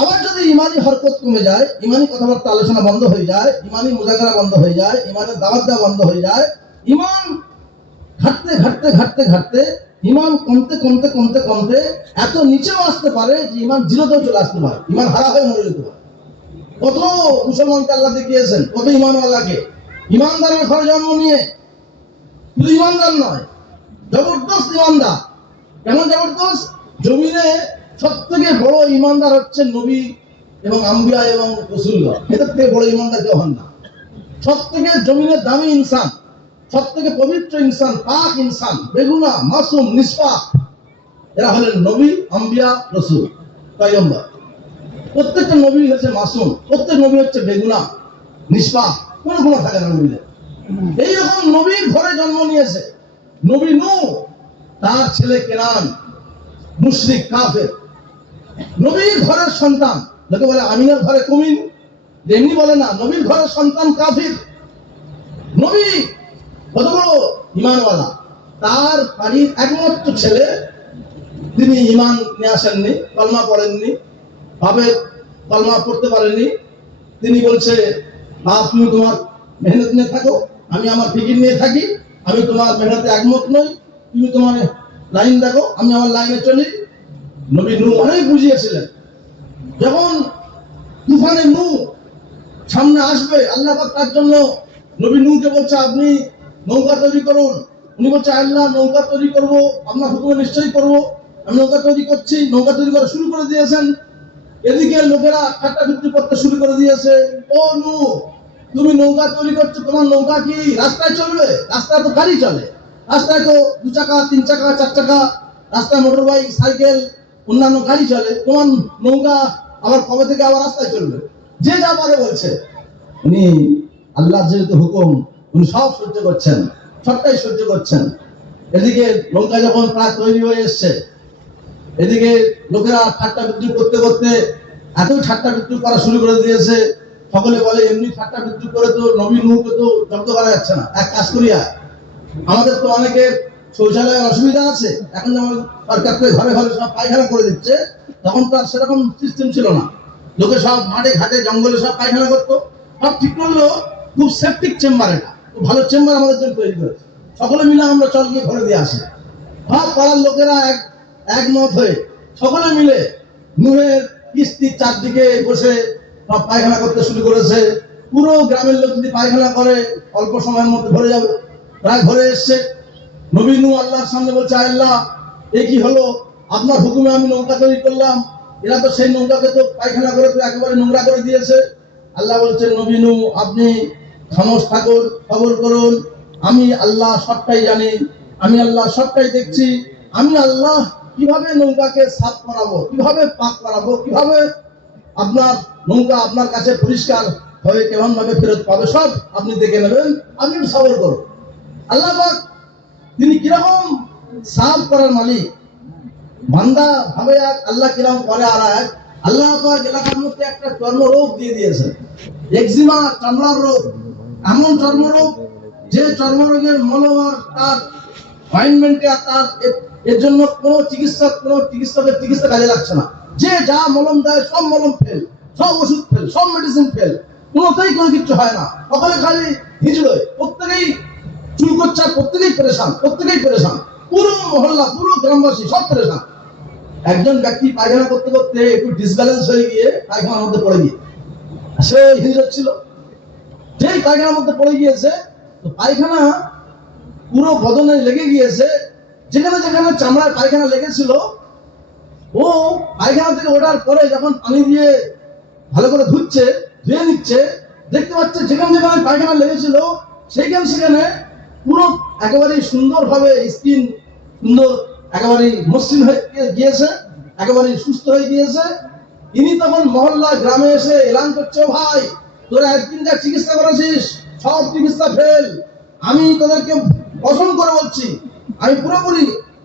আবার যদি ইমানি হরকত কমে যায়, ইমানি কথাবার্তা আলোচনা বন্ধ হয়ে যায়, ইমানি মুজাকারা বন্ধ হয়ে যায়, ইমানের দাওয়াত দেওয়া বন্ধ হয়ে যায়, ইমান ঘাটতে ঘাটতে ঘাটতে ঘাটতে ইমান কমতে কমতে কমতে কমতে এত নিচেও আসতে পারে যে ইমান জিরোতেও চলে আসতে পারে, ইমান হারা হয়ে মরে যেতে পারে। কত মুসলমানকে আল্লাহ দেখিয়েছেন, কত ইমানওয়ালাকে, ইমানদারের ঘরে জন্ম নিয়ে, শুধু ইমানদার নয়, জবরদস্ত ইমানদার। কেমন জবরদস্ত? জমিনে সব থেকে বড় ইমানদার হচ্ছে নবী এবং আম্বিয়া এবং রাসূলগণ, এদের থেকে বড় ইমানদার কেউ হন না। সব থেকে জমিনের দামি ইনসান, সব থেকে পবিত্র ইনসান, পাক ইনসান, বেগুনা, মাসুম, নিষ্পাক, এরা হলেন নবী, আম্বিয়া, রাসূল, পয়গম্বর। প্রত্যেকটা নবী হচ্ছে মাসুম, প্রত্যেক নবী হচ্ছে বেগুনা, নিষ্পাক, কোনো গুনাহ থাকে না নবীদের। এইরকম নবীর ঘরে জন্ম নিয়েছে নবী নূহ, তার ছেলে কেনান মুশরিক কাফের, নবীর ঘরের সন্তান। লোকে বলে আমিনার ঘরে কুমিন, এমনি বলে না, নবীর ঘরের সন্তান কাফির। নবী কত বড় ইমানওয়ালা, তার বাড়ির একমাত্র ছেলে, তিনি ইমান নিয়ে আসেননি, কলমা পড়েননি, বাপের কলমা পড়তে পারেননি। তিনি বলছে বাপ তুমি তোমার মেহনত নিয়ে থাকো, আমি আমার ফিকির নিয়ে থাকি, আমি তোমার মেহনতে একমত নই, তুমি তোমার লাইন দেখো, আমি আমার লাইনে চলি। নবী নূহ অনেক বুঝিয়েছিলেন। যখন তুফানে নূহ সামনে আসবে, আল্লাহ পাক তার জন্য নবী নূহকে বলছে আপনি নৌকা তৈরি করুন। উনি বলছে আল্লাহ নৌকা তৈরি করব, আপনার হুকুমে নিশ্চয়ই করব, আমি নৌকা তৈরি করছি। নৌকা তৈরি করা শুরু করে দিয়েছেন। এদিকে লোকেরা ঠাট্টা বিদ্রুপ করতে শুরু করে দিয়েছে, ও নূহ তুমি নৌকা তৈরি করছো, তোমার নৌকা কি রাস্তায় চলবে? রাস্তায় তো গাড়ি চলে, রাস্তায় তো 2 চাকা 3 চাকা 4 চাকা, রাস্তায় মোটর বাইক সাইকেল অন্যান্য গাড়ি চলে। তোমার নৌকা আবার কবে থেকে আবার রাস্তায় চলবে? যে যা পারে বলছে। উনি আল্লাহ যেহেতু হুকুম, উনি সব সহ্য করছেন, সবটাই সহ্য করছেন। এদিকে নৌকা যখন প্রায় তৈরি হয়ে এসছে, এদিকে লোকেরা ঠাট্টা বিদ্রুপ করতে করতে এত ঠাট্টা বিদ্রুপ করা শুরু করে দিয়েছে। সকলে বলে এমনি ঠাট্টা বিদ্রুপ করে তো নবী নূহকে তো জব্দ করা যাচ্ছে না। এক কাজ করিয়া, আমাদের তো অনেকের শৌচালয়ের অসুবিধা আছে, এখন যেমন সরকার থেকে ঘরে ঘরে সব পায়খানা করে দিচ্ছে, তখন তো আর সেরকম সিস্টেম ছিল না। লোকে সব মাঠে ঘাটে জঙ্গলে সব পায়খানা করতো। সব ঠিক করলো, খুব সেপটিক চেম্বার, এটা খুব ভালো চেম্বার আমাদের জন্য তৈরি করেছে। সকলে মিলে আমরা চল গিয়ে ঘরে দিয়ে আসি। সব পাড়ার লোকেরা একমত হয়ে সকলে মিলে নূহের কিস্তির চারদিকে বসে সব পায়খানা করতে শুরু করেছে। পুরো গ্রামের লোক যদি পায়খানা করে অল্প সময়ের মধ্যে ভরে যাবে। প্রায় ভরে এসছে। নবী নূহ আল্লাহর সামনে বলছে, আল্লাহ এ কি হলো? আপনার হুকুমে আমি নৌকা তৈরি করলাম, এরা তো সেই নৌকাকে তো পায়খানা করে তো একেবারে নোংরা করে দিয়েছে। আল্লাহ বলছেন, নবী নূহ আপনি খামোশ থাকুন, খবর করুন, আমি আল্লাহ সবটাই জানি, আমি আল্লাহ সবটাই দেখছি। আমি আল্লাহ কিভাবে নৌকাকে সাফ করাবো, কিভাবে পাক করাবো, কিভাবে আপনার নৌকা আপনার কাছে পরিষ্কার হয়ে কেমন ভাবে ফেরত পাবে, সব আপনি দেখে নেবেন, আপনি সবর করুন। আল্লাহ পাক তিনি কিরকম সাফ করার মালিক। বান্দা ভাবে এক, আল্লাহ কিরকম করে আর এক। আল্লাহ পাক এলাকার মধ্যে একটা চর্মরোগ দিয়ে দিয়েছেন, এক্সিমা, চামড়ার রোগ। এমন চর্মরোগ যে চর্মরোগের মলম আর তার অয়েন্টমেন্টে আর তার এর জন্য কোনো চিকিৎসকের চিকিৎসা কাজে লাগছে না। যে যা মলম দেয় সব মলম ফেল, সব ওষুধ ফেল, সব মেডিসিন ফেল, কোনোতেই কোনো কিছু হয় না। সকালে খালি হিজড়োয়, প্রত্যেকেই চুলকোচ্ছা, প্রত্যেকেই পেরেশান, প্রত্যেকেই পেরেশান। পুরো মহল্লা, পুরো গ্রামবাসী সব পেরেশান। একজন ব্যক্তি পায়খানা করতে করতে একটু ডিসব্যালেন্স হয়ে গিয়ে পায়খানার মধ্যে পড়ে গিয়ে সে হিজড়াচ্ছিল। যেই পায়খানার মধ্যে পড়ে গিয়েছে, তো পায়খানা পুরো বদনে লেগে গিয়েছে। যেখানে যেখানে চামড়ার পায়খানা লেগেছিল, ও পায়খানা থেকে ওঠার পরে যখন পানি দিয়ে ভালো করে ধুয়ে নিচ্ছে, দেখতে পাচ্ছে যেখানে যেখানে পায়খানা লেগেছিল সেখানে পুরো একেবারে সুন্দরভাবে স্কিন সুন্দর, একেবারে মসৃণ হয়ে গিয়েছে, একেবারে সুস্থ হয়ে গিয়েছে। ইনি তখন মহল্লা গ্রামে এসে এলান করছে, ভাই তোরা একদিন যা চিকিৎসা করেছিস সব চিকিৎসা ফেল। আমি তোদেরকে কসম করে বলছি, আমি পুরোপুরি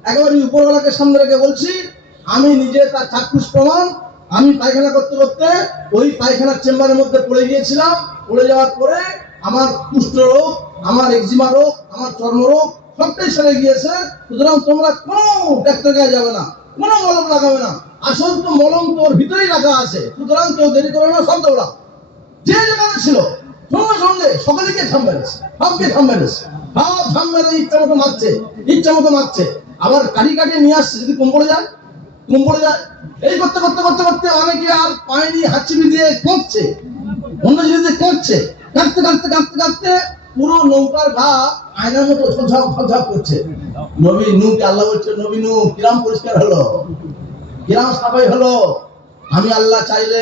একেবারে উপরওয়ালাকে সামনে রেখে বলছি, আমি নিজে তার চাক্ষুষ প্রমাণ। আমি পায়খানা করতে করতে ওই পায়খানার চেম্বারের মধ্যে পড়ে গিয়েছিলাম। পড়ে যাওয়ার পরে আমার কুষ্ঠ রোগ, আমার এক্সিমা রোগ, আমার চর্মরোগ সবটাই সেরে গিয়েছে। সুতরাং তোমরা কোনো ডাক্তার কাছে যাবে না, কোনো মলম লাগাবে না। আসল তো মলম তোর ভিতরেই রাখা আছে। সুতরাং কেউ দেরি করে না, সব দৌড়া। যে যেখানে ছিল সঙ্গে সঙ্গে সকলকে থাম মেরেছে, সবকে থাম মেরেছে, সব থাম মেরে ইচ্ছা মতো মারছে, ইচ্ছা মতো মারছে। আবার কাটিয়ে নিয়ে আসছে, যদি কম পড়ে যায়। এই করতে করতে করতে করতে অনেকে আর পায়নি, হাঁচিবি দিয়ে কাঁদছে, অন্য জিনিস দিয়ে কাঁদছে। কাঁদতে পুরো নৌকার ঘা আয়নার মতো ঝকঝক করছে। নবী নূহকে আল্লাহ বলছে, নবী নূহ কিরাম পরিষ্কার হলো, কিরাম সাফাই হলো। আমি আল্লাহ চাইলে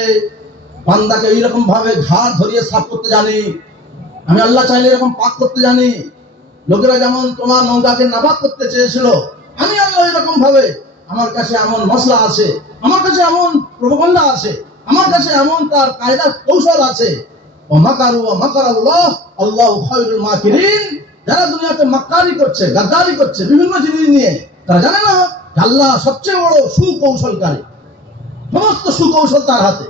বান্দাকে এইরকম ভাবে ঘাড় ধরিয়ে সাফ করতে জানি, আমি আল্লাহ চাইলে এরকম পাক করতে জানি। লোকেরা যেমন তোমার নৌকাকে নাপাক করতে চেয়েছিল, আমি আল্লাহ এরকম ভাবে, আমার কাছে এমন মশলা আছে, আমার কাছে এমন প্রোপাগান্ডা আছে, আমার কাছে এমন তার কায়দা কৌশল আছে। ও মাকারু ওয়া মাকার আল্লাহ, আল্লাহু খায়রুল মাকিরিন। যারা দুনিয়াতে মাক্কারি করছে, গাদ্দারি করছে বিভিন্ন জিনিস নিয়ে, তারা জানে না আল্লাহ সবচেয়ে বড় সুকৌশলকারী। সমস্ত সুকৌশল তার হাতে।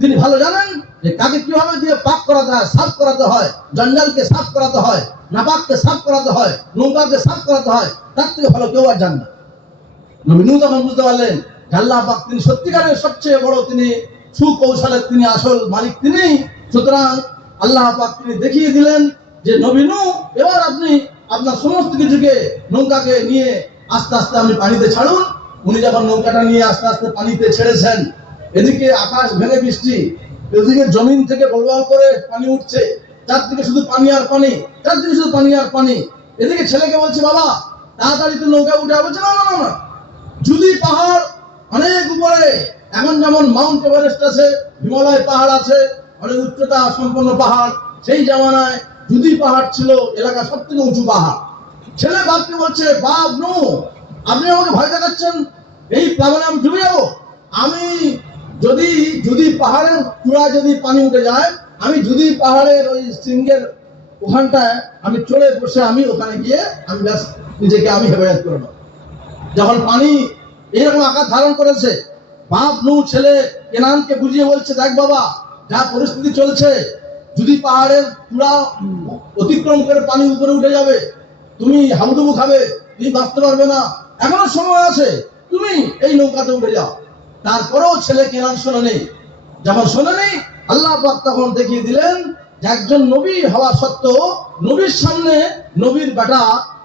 তিনি ভালো জানেন যে কাকে কিভাবে দিয়ে পাক করাতে হয়, সাফ করাতে হয়, জঞ্জালকে সাফ করাতে হয়, নাপাককে সাফ করাতে হয়, নৌকাকে সাফ করাতে হয়, তার থেকে ভালো কেউ আর জান না। নবী নূহ তখন বুঝতে পারলেন আল্লাহ পাক তিনি সত্যিকারের সবচেয়ে বড়, তিনি সুকৌশলের, তিনি আসল মালিক তিনি। সুতরাং আল্লাহ পাক তিনি দেখিয়ে দিলেন যে নবী নূহ এবার আপনি আপনার সমস্ত কিছুকে, নৌকাকে নিয়ে আস্তে আস্তে আপনি পানিতে ছাড়ুন। উনি যখন নৌকাটা নিয়ে আস্তে আস্তে পানিতে ছেড়েছেন, এদিকে আকাশ ভেঙে বৃষ্টি, এদিকে জমিন থেকে বলবল করে পানি উঠছে, চারদিকে শুধু পানি আর পানি, চারদিকে শুধু পানি আর পানি। এদিকে ছেলেকে বলছে, বাবা তাড়াতাড়ি তো নৌকা উঠে। বলছে না না না, যদি পাহাড় অনেক উপরে, এখন যেমন মাউন্ট এভারেস্ট আছে, হিমালয় পাহাড় আছে, অনেক উচ্চতা সম্পন্ন পাহাড়, সেই জামানায় জুদি পাহাড় ছিল এলাকার সব থেকে উঁচু পাহাড়। ছেলে বাপকে বলছে, বাপ নূহ, আপনি আমাকে ভয় দেখাচ্ছেন, এই প্লাবনে আমি ডুবে যাবো। আমি যদি পাহাড়ের চূড়ায় যদি পানি উঠে যায়, আমি যদি পাহাড়ের ওই শৃঙ্গের ওখানটায় আমি চড়ে বসে আমি ওখানে গিয়ে আমি ব্যাস নিজেকে আমি হেফাজত করবো। যখন পানি এইরকম আকার ধারণ করেছে, বাপ নূহ ছেলে কেনানকে বুঝিয়ে বলছে, দেখ বাবা, যা পরিস্থিতি চলছে, যদি পাহাড়ের চূড়া অতিক্রম করে পানি উপরে উঠে যাবে, তুমি হাবুডুবু খাবে, তুমি বাঁচতে পারবে না, এখনো সময় আছে, তুমি এই নৌকাতে উঠে যাও। তারপরেও ছেলে কেনান শোনেনি। যখন শোনেনি, আল্লাহ পাক তখন দেখিয়ে দিলেন যে একজন নবী হওয়া সত্ত্বেও নবীর সামনে নবীর বেটা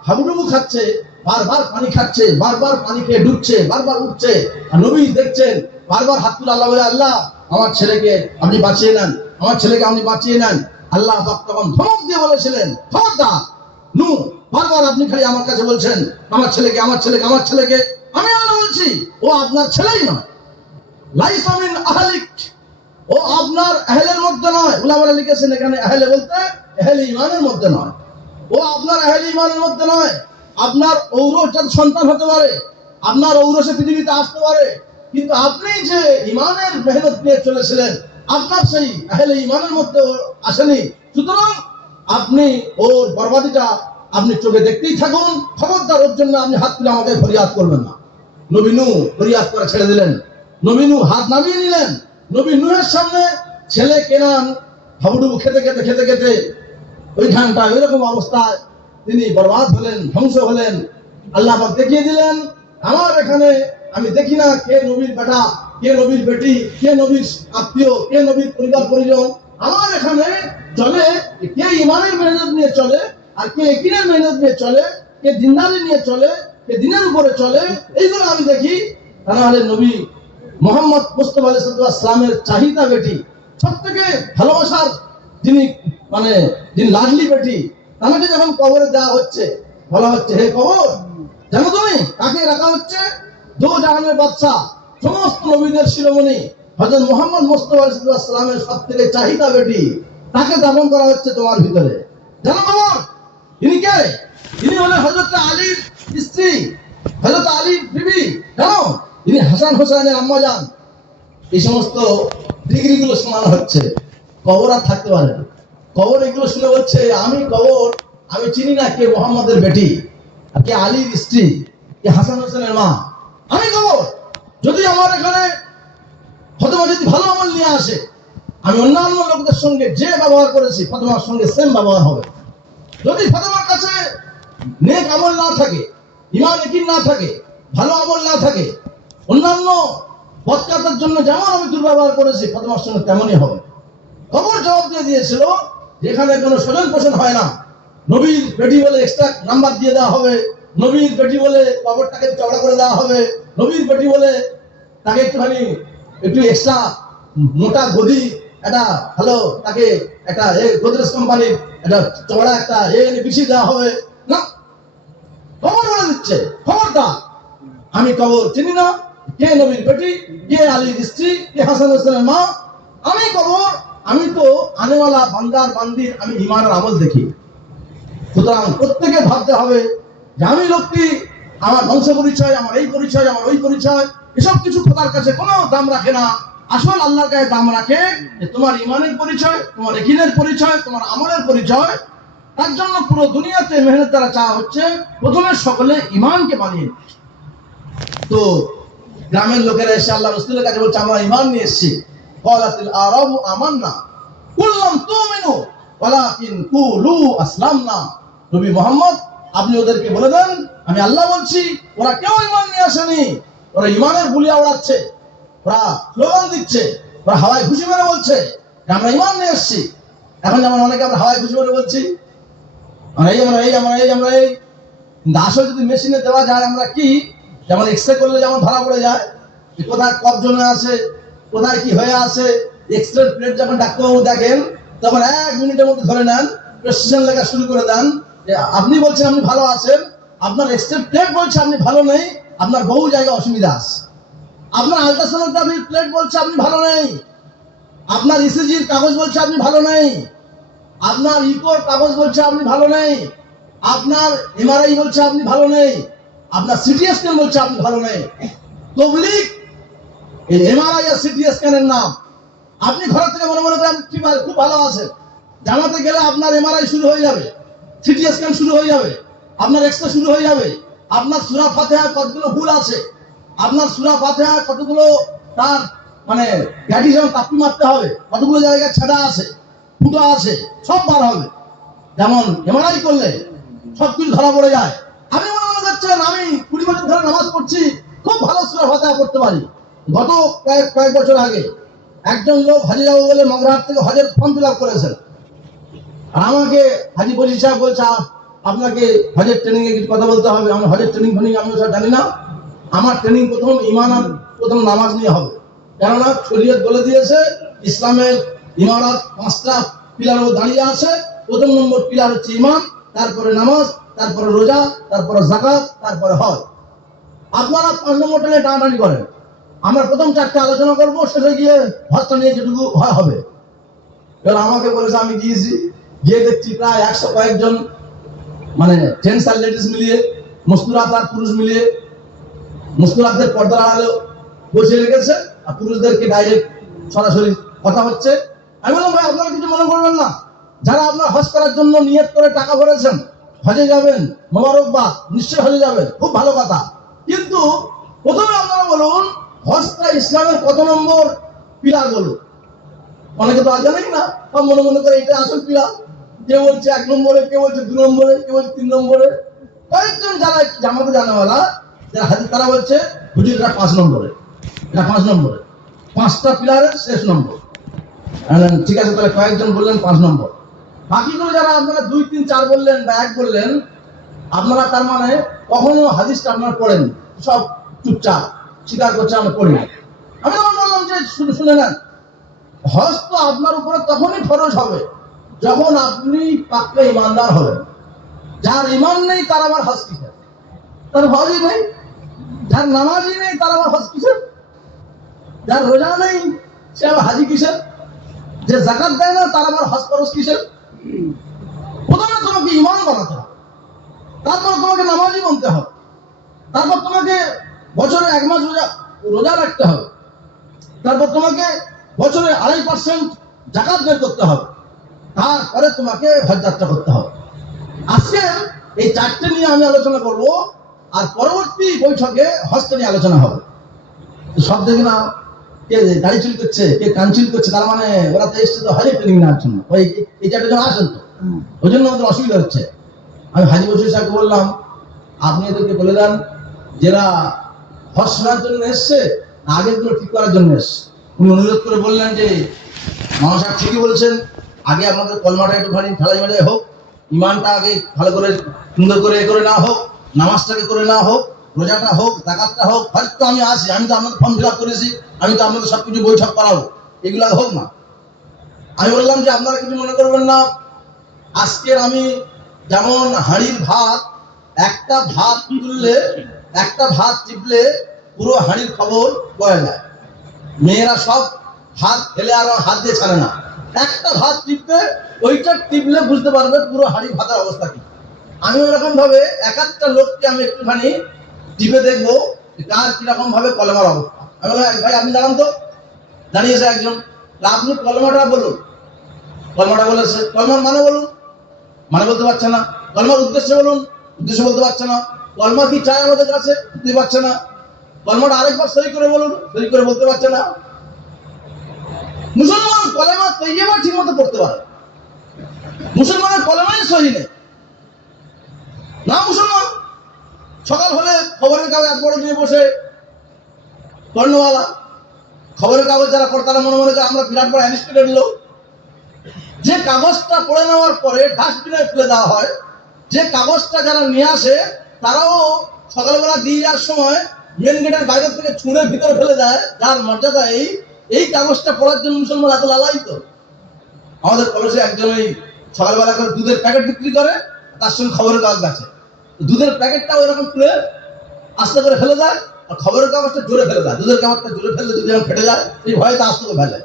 হাবুডুবু খাচ্ছে, বারবার পানি খাচ্ছে, বারবার পানি খেয়ে ডুবছে, বারবার উঠছে, আর নবী দেখছেন, বারবার হাত তুলে আল্লাহ বলে, আল্লাহ আমার ছেলেকে আপনি বাঁচিয়ে নেন, আমার ছেলেকে আপনি বাঁচিয়ে নেন। আল্লাহ পাক তখন ধমক দিয়ে বলেছিলেন, খবরদার নূহ, বারবার আপনি খালি আমার কাছে বলছেন আমার ছেলেকে, আমার ছেলেকে, আমার ছেলেকে। আমি আল্লাহ বলছি, ও আপনার ছেলেই নয়, লাইসা মিন আহলিক, ও আপনার আহলের মধ্যে নয়। উলামারা লিখেছেন এখানে আহলে বলতে আহলে ঈমানের মধ্যে নয়, ও আপনার আহলে ঈমানের মধ্যে নয়। আপনার ঔরসজাত সন্তান হতে পারে, আপনার ঔরসে পৃথিবীতে আসতে পারে, কিন্তু আপনি যে ঈমানের মেহনত নিয়ে চলেছিলেন, আপনার সেই আহলে ঈমানের মধ্যে আসেনি। সুতরাং আপনি ওর বরবাদিটা আপনি চোখে দেখতেই থাকুন, খবরদার ওর জন্য আপনি হাত তুলে আমাকে ফরিয়াদ করবেন না। নবী নূহ ফরিয়াদ করে ছেড়ে দিলেন, নবী নূহ হাত নামিয়ে নিলেন। নবী নূহের সামনে ছেলে কেনান হাবুডুবু খেতে খেতে খেতে খেতে ওইখানটা ওইরকম অবস্থায় তিনি বরবাদ হলেন, ধ্বংস হলেন। আল্লাহ পাক দেখিয়ে দিলেন, আমার এখানে আমি দেখি না কে নবীর বেটা, কে নবীর বেটি, কে নবীর আত্মীয়, কে নবীর পরিবার পরিজন। আমার এখানে চলে কে ঈমানের মেহনত নিয়ে চলে, আর কে ইয়াকিনের মেহনত নিয়ে চলে, কে দিনদারি নিয়ে চলে, কে দিনের উপরে চলে, এইগুলো আমি দেখি। তা নাহলে নবী মোহাম্মদ মুস্তাফা আলাইহিস সালামের চাহিদা বেটি, সব থেকে ভালোবাসার যিনি যিনি লাডলি বেটি, তাকে যখন কবরে দেওয়া হচ্ছে, বলা হচ্ছে, হে কবর, জানো তুমি কাকে রাখা হচ্ছে? দো জাহানের বাদশা, সমস্ত নবীদের শিরোমণি হযরত মুহাম্মদ মুস্তাফা আলাইহিস সালামের সব থেকে চাহিদা বেটি, তাকে দাফন করা হচ্ছে তোমার ভিতরে। জানো কবর ইনি কে? ইনি হলেন হযরত আলীর স্ত্রী, হযরত আলীর বিবি। জানো ইনি হাসান হোসেনের আম্মাজান। এই সমস্ত ডিগ্রিগুলো শোনানো হচ্ছে। কবর আর থাকতে পারে না। কবর এগুলো শুনে বলছে, আমি কবর, আমি চিনি না কে মোহাম্মদের বেটি, আর কে আলীর স্ত্রী, কে হাসান হোসেনের মা। আমি কবর, যদি আমার এখানে ফাতেমা যদি ভালো আমল নিয়ে আসে, আমি অন্যান্য লোকদের সঙ্গে যে ব্যবহার করেছি ফাতেমার সঙ্গে সেম ব্যবহার হবে। যদি ফাতেমার কাছে নেক আমল না থাকে, ঈমান ইয়াকিন না থাকে, ভালো আমল না থাকে, অন্যান্য বদকাতার জন্য যেমন আমি দুর্ব্যবহার করেছি ফাতেমার সঙ্গে তেমনই হবে। কবর জবাব দিয়ে দিয়েছিল, যেখানে কোনো স্বজন পোষণ হয় না, নবীর বেটি বলে এক্সট্রা নাম্বার দিয়ে দেওয়া হবে, নবীর বেটি বলে কবরটাকে চওড়া করে দেওয়া হবে, নবীর বেটি বলে তাকে একটু এক্সট্রা মোটা গদি, একটা ভালো তাকে একটা গোদরেজ কোম্পানির একটা চওড়া একটা বিছিয়ে দেওয়া হবে না। কবর বলে দিচ্ছে, খবরদার, আমি কবর চিনি না কে নবীর বেটি, কে আলীর স্ত্রী, কে হাসান হোসেনের মা। আমি কবর, আমি তো আনেওয়ালা বান্দার বান্দির আমি ঈমানের আমল দেখি। সুতরাং প্রত্যেকে ভাবতে হবে যে আমি লোকটি, আমার বংশ পরিচয়, আমার এই পরিচয়, আমার ওই পরিচয়, এসব কিছু খোদার কাছে কোনো দাম রাখে না। আসল আল্লাহর কাছে দাম রাখে যে তোমার ঈমানের পরিচয়, তোমার ইয়াকিনের পরিচয়, তোমার আমলের পরিচয়। তার জন্য পুরো দুনিয়াতে মেহনত দ্বারা চাওয়া হচ্ছে প্রথমে সকলে ঈমানকে বানিয়ে। তো গ্রামের লোকেরা এসে আল্লাহ রাসূলের কাছে বলছে, আমরা ঈমান নিয়ে এসেছি। ক্বালাতিল আরাবু আমান্না কুল লাম তুমিনু ওয়ালাকিন কুলু আসলামনা। নবী মুহাম্মদ, আপনি ওদেরকে বলে দেন, আমি আল্লাহ বলছি, ওরা কেউ ঈমান নিয়ে আসেনি, ওরা ঈমানের বুলিয়া ওড়াচ্ছে, ওরা স্লোগান দিচ্ছে, ওরা হাওয়ায় খুশি মেরে বলছে আমরা ঈমান নিয়ে এসেছি। এখন যেমন অনেকে আমরা হাওয়ায় খুশি মেরে বলছি আমরা এই, কিন্তু আসলে যদি মেশিনে দেওয়া যায়, আমরা কি যেমন এক্সরে করলে যেমন ধরা পড়ে যায় কোথায় কফ জমে আছে, কোথায় কি হয়ে আছে, এক্সরে প্লেট যখন ডাক্তারবাবু দেখেন তখন 1 মিনিটের মধ্যে ধরে নেন, প্রেসক্রিপশন লেখা শুরু করে দেন যে আপনি বলছেন আপনি ভালো আছেন, আপনার এক্সরে প্লেট বলছে আপনি ভালো নেই, আপনার বহু জায়গায় অসুবিধা আছে। আপনার আল্ট্রাসোনোগ্রাফির প্লেট বলছে আপনি ভালো নেই, আপনার ইসিজির কাগজ বলছে আপনি ভালো নেই। আপনার ইকোর কাগজ বলছে আপনি ভালো নেই, আপনার এমআরআই বলছে আপনি ভালো নেই, আপনার সিটি স্ক্যান বলছে আপনি ভালো নেই। তবলিগ এই এমআরআই আর সিটি স্ক্যানের নাম। আপনি ঘর থেকে মনে মনে করেন খুব ভালো আছেন, জামাতে গেলে আপনার এমআরআই শুরু হয়ে যাবে, সিটি স্ক্যান শুরু হয়ে যাবে, আপনার এক্সরে শুরু হয়ে যাবে, আপনার সূরা ফাতিহা কতগুলো ভুল আছে, আপনার সূরা ফাতিহা কতগুলো তার মানে গাড়ি যেমন তাপ্পি মারতে হবে, কতগুলো জায়গায় ছেঁড়া আছে, ফুটো আছে, সব বার হবে। যেমন এমআরআই করলে সবকিছু ধরা পড়ে যায়। আমি মনে মনে করছেন আমি 20 বছর ধরে নামাজ পড়ছি, খুব ভালো সূরা ফাতিহা পড়তে পারি। গত কয়েক বছর আগে একজন লোক হাজি যাবো বলে মগরাহাট থেকে হজের ফর্ম ফিল আপ করেছেন। আর আমাকে হাজি বশির সাহেব বলছে আপনাকে হজের ট্রেনিং এ কিছু কথা বলতে হবে। আমি হজের ট্রেনিং আমি সব জানি না, আমার ট্রেনিং প্রথম ঈমান আর প্রথম নামাজ নিয়ে হবে। কেননা শরীয়ত বলে দিয়েছে ইসলামের ইমারত 5টা পিলার দাঁড়িয়ে আছে। প্রথম নম্বর পিলার হচ্ছে ঈমান, তারপরে নামাজ, তারপরে রোজা, তারপরে যাকাত, তারপরে হজ। আপনারা 5 নম্বরটা নিয়ে টানাটানি করেন, আমরা প্রথম 4টা আলোচনা করবো, শেষে গিয়ে হজটা নিয়ে যেটুকু হবে। এবার আমাকে বলেছে, আমি গিয়ে দেখছি প্রায় 100 কয়েকজন মানে জেন্টস আর লেডিস মিলিয়ে, মস্তুরাত আর পুরুষ মিলিয়ে, মস্তুরাতদের পর্দার আড়ালে বসিয়ে রেখেছে আর পুরুষদেরকে ডাইরেক্ট সরাসরি কথা হচ্ছে। আমি বললাম ভাই আপনারা কিছু মনে করবেন না, যারা আপনার হজ করার জন্য নিয়ত করে টাকা ভরেছেন, হজে যাবেন, মোবারকবাদ, নিশ্চয়ই হজে যাবেন, খুব ভালো কথা। কিন্তু প্রথমে আপনারা বলুন হজটা ইসলামের কত নম্বর পিলার বলুন। অনেকে তো জানেই না, সব মনে মনে করে এটা আসল পিলার। কেউ বলছে 1 নম্বরে, কেউ বলছে 2 নম্বরে, কেউ বলছে 3 নম্বরে। কয়েকজন যারা জামাতে জানাওয়ালা যারা হাদিস তারা বলছে হুজুর এটা 5 নম্বরে, এটা 5 নম্বরে, 5টা পিলারের শেষ নম্বর। ঠিক আছে, তাহলে কয়েকজন বললেন 5 নম্বর, বাকিগুলো যারা আপনারা 2, 3, 4 বললেন বা 1 বললেন, আপনারা তার মানে কখনো হাদিসটা আপনারা পড়েন, সব চুপচাপ স্বীকার করছে আমরা পড়ি না। আমি তখন বললাম যে শুনে নেন, হজ তো আপনার উপরে তখনই ফরজ হবে যখন আপনি পাক্কা ইমানদার হবেন। যার ইমান নেই তার আবার হজ কিসের? তার হজই নেই। যার নামাজই নেই তার আবার হজ কিসের? যার রোজা নেই সে আবার হাজি কিসের? যে যাকাত দেয় না তার আবার হজ ফরজ কিসের? প্রথমে তোমাকে ইমান বানাতে হবে, তারপর তোমাকে নামাজই বলতে হবে, তারপর তোমাকে বছরে 1 মাস রোজা রাখতে হবে, তারপর তোমাকে বছরে 2.5% যাকাত বের করতে হবে, তারপরে তোমাকে হজ যাত্রা করতে হবে। আজকে এই 4টে নিয়ে আমি আলোচনা করব, আর পরবর্তী বৈঠকে হজটা নিয়ে আলোচনা হবে। সব দেখে না কে দাড়ি চুল করছে, কে কান চুল করছে, তার মানে ওরা তো এসছে তো হজের ট্রেনিং নেওয়ার জন্য, ওই এই 4টে জন আসেন তো, ওই জন্য আমাদের অসুবিধা হচ্ছে। আমি হাজি বশির সাহেবকে বললাম আপনি এদেরকে বলে দেন যারা হজ শোনার জন্য এসছে আগেরগুলো ঠিক করার জন্য এসছে। উনি অনুরোধ করে বললেন যে মামা সাহেব ঠিকই বলছেন, আগে আপনাদের কলমাটা একটুখানি ঢালাই মেলাই হোক, ইমানটা আগে ভালো করে সুন্দর করে করে না হোক, নামাজটাকে করে না হোক, রোজাটা হোক, যাকাতটা হোক, হয়তো তো আমি আসি, আমি তো আপনাদের ফর্ম ফিল আপ করেছি, আমি তো আপনাদের সবকিছু বৈঠক করাবো, এগুলো হোক না। আমি বললাম যে আপনারা কিছু মনে করবেন না, আজকের আমি যেমন হাঁড়ির ভাত, একটা ভাত তুললে, একটা ভাত টিপলে পুরো হাঁড়ির খবর পাওয়া যায়। মেয়েরা সব ভাত ফেলে আর হাত দিয়ে ছাড়ে না, একটা ভাত টিপবে, ওইটা টিপলে বুঝতে পারবে পুরো হাঁড়ি ভাতের অবস্থা কি। আমি ওরকম ভাবে এক একটা লোককে আমি একটুখানি টিপে দেখবো কার কিরকম ভাবে কলমার অবস্থা। আমি বললাম ভাই আপনি জানান তো, দাঁড়িয়েছে একজন, আপনি কলমাটা বলুন। কলমাটা বলেছে, কলমার মানে বলুন, মানে বলতে পারছে না। কলমার উদ্দেশ্য বলুন, উদ্দেশ্য বলতে পারছে না। কলমা কি চায় আমাদের কাছে, বুঝতে পারছে না। কলমাটা আরেকবার সহি করে বলুন, সহি করে বলতে পারছে না। মুসলমান কলেমা তৈয়বা ঠিক মতো পড়তে পারে, মুসলমানের কলেমাই সহি নেই না। মুসলমান সকাল হলে খবরের কাগজ বড় নিয়ে বসে কর্ণওয়ালা, খবরের কাগজ যারা পড়ে তারা মনে মনে করে আমরা বিরাট বড় অ্যানিস্টেড লোক। যে কাগজটা পড়ে নেওয়ার পরে ডাস্টবিনে ফেলে দেওয়া হয়, যে কাগজটা যারা নিয়ে আসে তারাও সকালবেলা দিয়ে যাওয়ার সময় মেন গেটের বাইরে থেকে ছুঁড়ে ভিতরে ফেলে দেয়, যার মর্যাদা এই কাগজটা পড়ার জন্য মুসলমান এত লালায়িত। আমাদের কলেজে একজন ওই সকালবেলা করে দুধের প্যাকেট বিক্রি করে, তার সঙ্গে খবরের কাগজ আছে, দুধের প্যাকেটটা ওইরকম খুলে আস্তে করে ফেলে দেয়, আর খবরের কাগজটা জোরে ফেলে দেয়। দুধের কাগজটা জোরে ফেললে যদি ফেটে যায় সেই ভয়ে তা আস্তে করে ফেলে,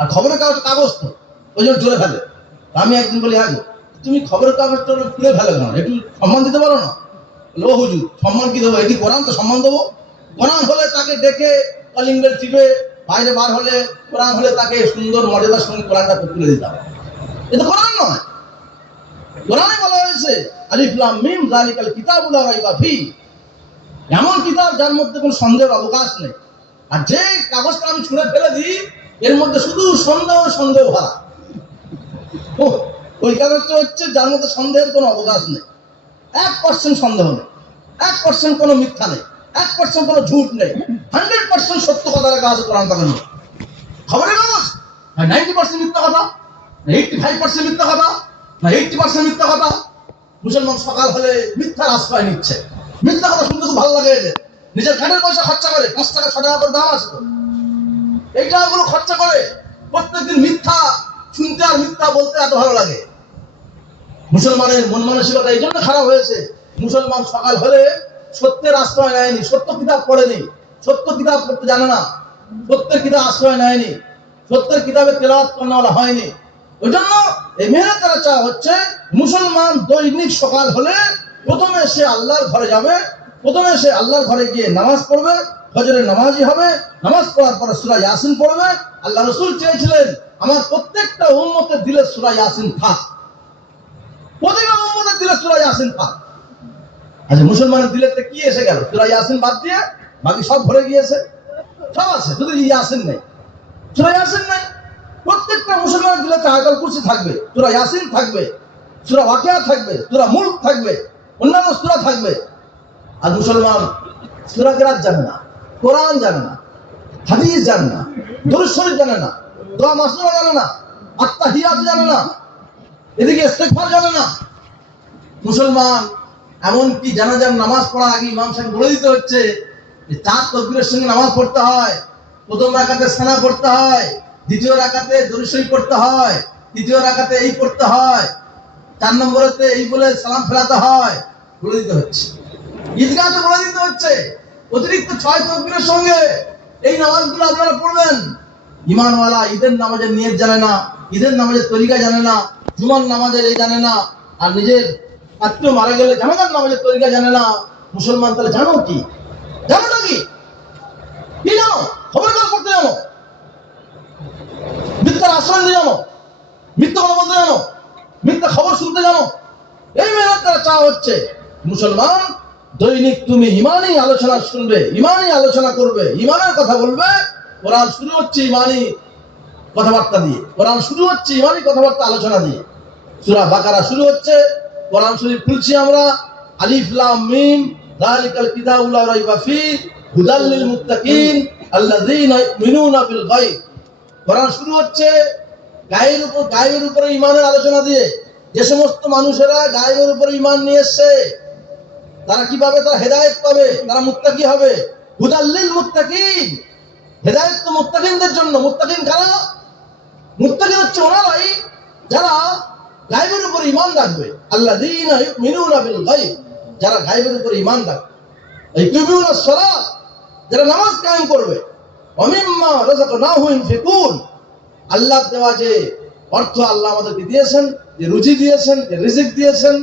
আর খবরের কাগজ তো ওই জন্য জোরে ফেলে। আমি একদিন বলি, হ্যাঁ তুমি খবরের কাগজটা খুলে ফেলে কেন, একটু সম্মান দিতে পারো না? ও হুজুর, সম্মান কি দেবো? এটি কোরআন, তো সম্মান দেবো। কোরআন হলে তাকে ডেকে কলিং বেল টিপে বাইরে বার হলে, কোরআন হলে তাকে সুন্দর মর্যাদার সঙ্গে কোরআনটা তুলে দিতাম। এটা কোরআন নয়। কোরআনে বলা হয়েছে আলিফ লাম মিম যালিকাল কিতাবুল লা রাইবা ফি, এমন কিতাব যার মধ্যে কোনো সন্দেহের অবকাশ নেই। আর যে কাগজটা আমি ছুঁড়ে ফেলে দিই এর মধ্যে শুধু সন্দেহ সন্দেহ ভরা, ওই কাগজটা হচ্ছে যার মধ্যে সন্দেহের কোনো অবকাশ নেই। 1% সন্দেহ নেই, 1% কোনো মিথ্যা নেই, 1% কোনো ঝুট নেই, 100% সত্য কথা লেখা আছে কোরআন পাকের মধ্যে। খবরের কাগজ 90% মিথ্যা কথা, 85% মিথ্যা কথা, না 80% মিথ্যা কথা। মুসলমান সকাল হলে মিথ্যার আশ্রয় নিচ্ছে। মিথ্যা কথা শুনতে খুব ভালো লাগে এদের। নিজের ঘাটের পয়সা খরচা করে, 5 টাকা 6 টাকা করে দাম আছে তো, এই টাকাগুলো খরচা করে প্রত্যেকদিন মিথ্যা শুনতে আর মিথ্যা বলতে এত ভালো লাগে। মুসলমানের মন মানসিকতা এই জন্য খারাপ হয়েছে, মুসলমান সকাল হলে সত্যের আশ্রয় নেয়নি, সত্য কিতাব পড়েনি, সত্য কিতাব পড়তে জানে না, সত্যের কিতাব আশ্রয় নেয়নি, সত্যের কিতাবে তেলাওয়াত করা হয়নি। ওই জন্য এই মেহনতের চাওয়া হচ্ছে মুসলমান দৈনিক সকাল হলে প্রথমে সে আল্লাহর ঘরে যাবে, প্রথমে সে আল্লাহর ঘরে গিয়ে নামাজ পড়বে, ফজরের নামাজি হবে, নামাজ পড়ার পরে সূরা ইয়াসিন পড়বে। আল্লাহ রাসূল চেয়েছিলেন আমার প্রত্যেকটা উম্মতের দিলে সূরা ইয়াসিন থাক, প্রতিটা উম্মতের দিলে সূরা ইয়াসিন থাক। আচ্ছা, মুসলমানের দিলেতে কি এসে গেল? সূরা ইয়াসিন বাদ দিয়ে বাকি সব ভরে গিয়েছে, সব আছে, শুধু ইয়াসিন নেই, সূরা ইয়াসিন নেই। প্রত্যেকটা মুসলমানের দিলে আয়াতুল কুরসি থাকবে, সূরা ইয়াসিন থাকবে, সূরা ওয়াকিয়া থাকবে, সূরা মুলক থাকবে, অন্যান্য সূরা থাকবে। আর মুসলমান সূরা কিরাত জানে না, কোরআন জানে না, হাদিস জানে না, দরুদ শরীফ জানে না, দোয়া মাসনুরা জানে না, আত্তাহিয়াত জানে না, এদিকে ইস্তেগফার জানে না। মুসলমান এমনকি জানাজার নামাজ পড়ার আগে ইমাম সাহেব বলে দিতে হচ্ছে যে 4 তাকবীরের সঙ্গে নামাজ পড়তে হয়, প্রথম রাকাতে সানা পড়তে হয়, দ্বিতীয় রাকাতে দরুদ শরীফ পড়তে হয়, তৃতীয় রাকাতে এই পড়তে হয়, 4 নম্বরেতে এই বলে সালাম ফেরাতে হয়, বলে দিতে হচ্ছে। ঈদগাহতে বলে দিতে হচ্ছে অতিরিক্ত 6 তাকবীরের সঙ্গে এই নামাজগুলো আপনারা পড়বেন। ঈমানওয়ালা ঈদের নামাজের নিয়ত জানে না, ঈদের নামাজের তরিকা জানে না, জুমার নামাজের এই জানে না, আর নিজের আত্মীয় মারা গেলে জানাজার নামাজের তরিকা জানে না। মুসলমান তাহলে জানো কি? জানো নাকি? কি জানো? খবর কাগজ পড়তে জানো? মিথ্যার আশ্রয় নিতে জানো? মিথ্যা কথা বলতে জানো? মিথ্যা খবর শুনতে জানো? এই মেহনত করা চাওয়া হচ্ছে মুসলমান দৈনিক তুমি ইমানি আলোচনা শুনবে, ইমানি আলোচনা করবে, ইমানের কথা বলবে। কোরআন শুরু হচ্ছে ইমানি কথাবার্তা দিয়ে, কোরআন শুরু হচ্ছে ইমানি কথাবার্তা আলোচনা দিয়ে। সূরা বাকারা শুরু হচ্ছে, কোরআন শরীফ খুলছি আমরা, আলিফ লাম মিম যালিকাল কিতাবুল লা রাইবা ফি হুদাল লিল মুত্তাকিন আল্লাযীনা ইউমিনুনা বিল গায়ব। কোরআন শুরু হচ্ছে গায়েবের উপরে ঈমানের আলোচনা দিয়ে। যে সমস্ত মানুষেরা গায়েবের উপরে ঈমান নিয়ে এসেছে তারা কিভাবে তারা হেদায়েত পাবে, তারা মুত্তাকি হবে। হুদাল লিল মুত্তাকিন, হেদায়েত তো মুত্তাকিনদের জন্য। মুত্তাকিন কারা? মুত্তাকিন হচ্ছে ওরাই যারা গায়েবের উপর ঈমান রাখবে। আল্লাযীনা ইউমিনুনা বিল গায়ব, যারা গায়েবের উপর ঈমান রাখবে। ইকিমুনাস সালাত, যারা নামাজ কায়েম করবে। ওয়া মিম্মা রাযাকনাহুম ইনফিকুন, আল্লাহ দেওয়া যে অর্থ আল্লাহ আমাদেরকে দিয়েছেন, যে রুজি দিয়েছেন, যে রিজিক দিয়েছেন,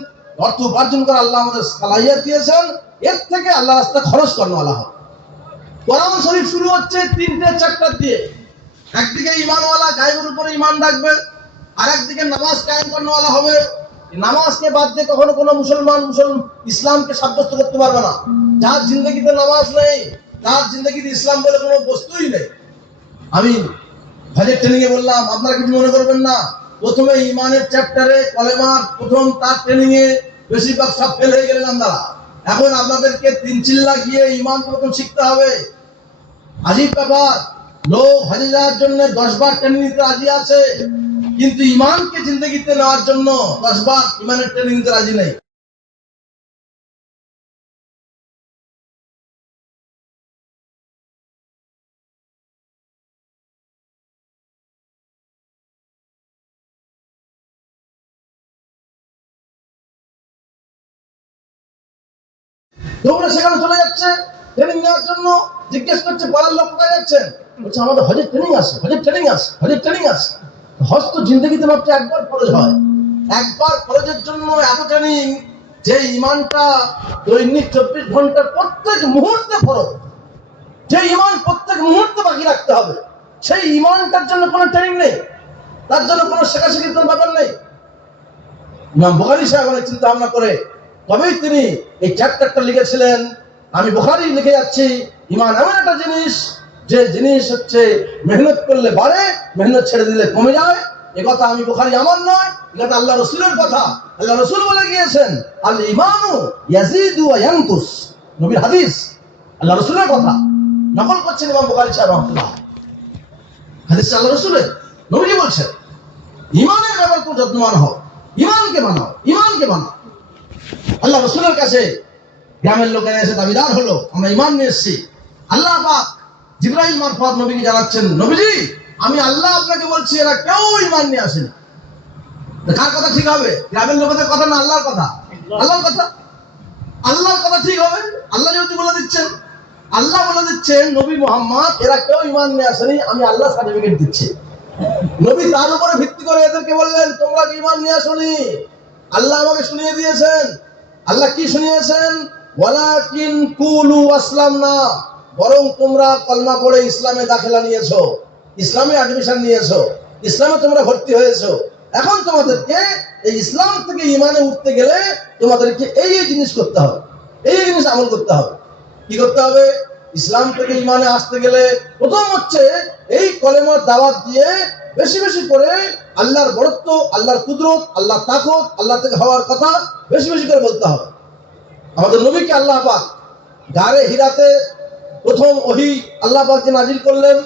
অর্থ উপার্জন করে আল্লাহ আমাদের সালাহিয়াত দিয়েছেন, এর থেকে আল্লাহ রাস্তায় খরচ করানো আল্লাহ। কোরআন শরীফ শুরু হচ্ছে 3টে চ্যাপ্টার দিয়ে। একদিকে ঈমানওয়ালা গায়েবের উপরে ঈমান রাখবে, আর একদিকে নামাজ কায়েম করানোওয়ালা হবে। নামাজকে বাদ দিয়ে কখনো কোনো মুসলমান ইসলামকে সাব্যস্ত করতে পারবে না। যার জিন্দগিতে নামাজ নেই তার জিন্দগিতে ইসলাম বলে কোনো বস্তুই নেই। আমি হজের ট্রেনিংয়ে বললাম, আপনারা কিছু মনে করবেন না, প্রথমে ঈমানের চ্যাপ্টারে কলেমার প্রথম তার ট্রেনিংয়ে বেশিরভাগ সব ফেল হয়ে গেলেন আপনারা। এখন আপনাদেরকে 3 চিল্লা গিয়ে ঈমান প্রথম শিখতে হবে। আজিব ব্যাপার, লোক হজে যাওয়ার জন্য 10 বার ট্রেনিং নিতে রাজি আছে, কিন্তু ঈমানকে জিন্দগিতে নেওয়ার জন্য 10 বার ঈমানের ট্রেনিং নিতে রাজি নেই। দৌড়ে সেখানে চলে যাচ্ছে ট্রেনিং নেওয়ার জন্য, জিজ্ঞেস করছে পাড়ার লোক কোথায় যাচ্ছেন? বলছে আমাদের হজের ট্রেনিং আছে, হজের ট্রেনিং আছে, হজের ট্রেনিং আছে। হজ তো জিন্দগিতে মাত্র একবার ফরজ হয়। একবার ফরজের জন্য এত ট্রেনিং যে ইমানটা দৈনিক 24 ঘন্টার প্রত্যেক মুহূর্তে ফরজ, যে ইমান প্রত্যেক মুহূর্তে বাকি রাখতে হবে, সেই ইমানটার জন্য কোনো ট্রেনিং নেই, তার জন্য কোনো শেখাশেখির কোনো ব্যাপার নেই। ইমাম বুখারী সাহেব অনেক চিন্তা ভাবনা করে তবেই তিনি এই চ্যাপ্টারটা লিখেছিলেন। আমি বুখারী লিখে যাচ্ছি, ইমান এমন একটা জিনিস যে জিনিস হচ্ছে মেহনত করলে বাড়ে, মেহনত ছেড়ে দিলে কমে যায়। এ কথা আমি বুখারী আমার নয়, এটা আল্লাহ রাসূলের কথা। আল্লাহ রাসূল বলে গিয়েছেন, আল ঈমানু ইয়াজিদু ওয়া ইয়ানকুস, নবীর হাদিস, আল্লাহ রাসূলের কথা নকল করছেন ইমাম বুখারী সাহেব রাহমাতুল্লাহ। হাদিস আল্লাহ রাসূলের, নবীজি বলছেন ঈমানের ব্যাপারে খুব যত্নবান হও, ঈমানকে মানাও, ঈমানকে মানাও। আল্লাহ রাসূলের কাছে গ্রামের লোকেরা এসে দাবিদার হলো, আমরা ঈমান নিয়ে এসেছি। আল্লাহ পাক জিবরাইল মারফত নবীকে জানাচ্ছেন, নবীজি আমি আল্লাহ আপনাকে বলছি এরা কেউ ঈমান নিয়ে আসেনি। কার কথা ঠিক হবে? গ্রামের লোকেদের কথা না আল্লাহর কথা? আল্লাহর কথা। আল্লাহর কথা ঠিক হবে। আল্লাহ যেহেতু বলে দিচ্ছেন, আল্লাহ বলে দিচ্ছেন নবী মুহাম্মদ এরা কেউ ঈমান নিয়ে আসেনি, আমি আল্লাহ সার্টিফিকেট দিচ্ছি। নবী তার উপরে ভিত্তি করে এদেরকে বললেন তোমরা কি ঈমান নিয়ে আসোনি? আল্লাহ আমাকে শুনিয়ে দিয়েছেন। আল্লাহ কি শুনিয়েছেন? ওয়ালাকিন কুলু আসলামনা, বরং তোমরা কলমা পড়ে ইসলামে দাখিলা নিয়েছো, ইসলামে অ্যাডমিশন নিয়েছো, ইসলামে তোমরা ভর্তি হয়েছো। এখন তোমাদেরকে এই ইসলাম থেকে ঈমানে উঠতে গেলে তোমাদেরকে এই জিনিস করতে হবে, এই জিনিস আমল করতে হবে। কি করতে হবে? ইসলাম থেকে ঈমানে আসতে গেলে প্রথম হচ্ছে এই কলেমার দাওয়াত দিয়ে বেশি বেশি করে আল্লাহর বড়ত্ব, আল্লাহর কুদরত, আল্লাহর তাকত, আল্লাহ থেকে হওয়ার কথা বেশি বেশি করে বলতে হবে। আমাদের নবীকে আল্লাহ পাক গারে হিরাতে প্রথম ওহী আল্লাহ পাক যে নাজিল করলেন,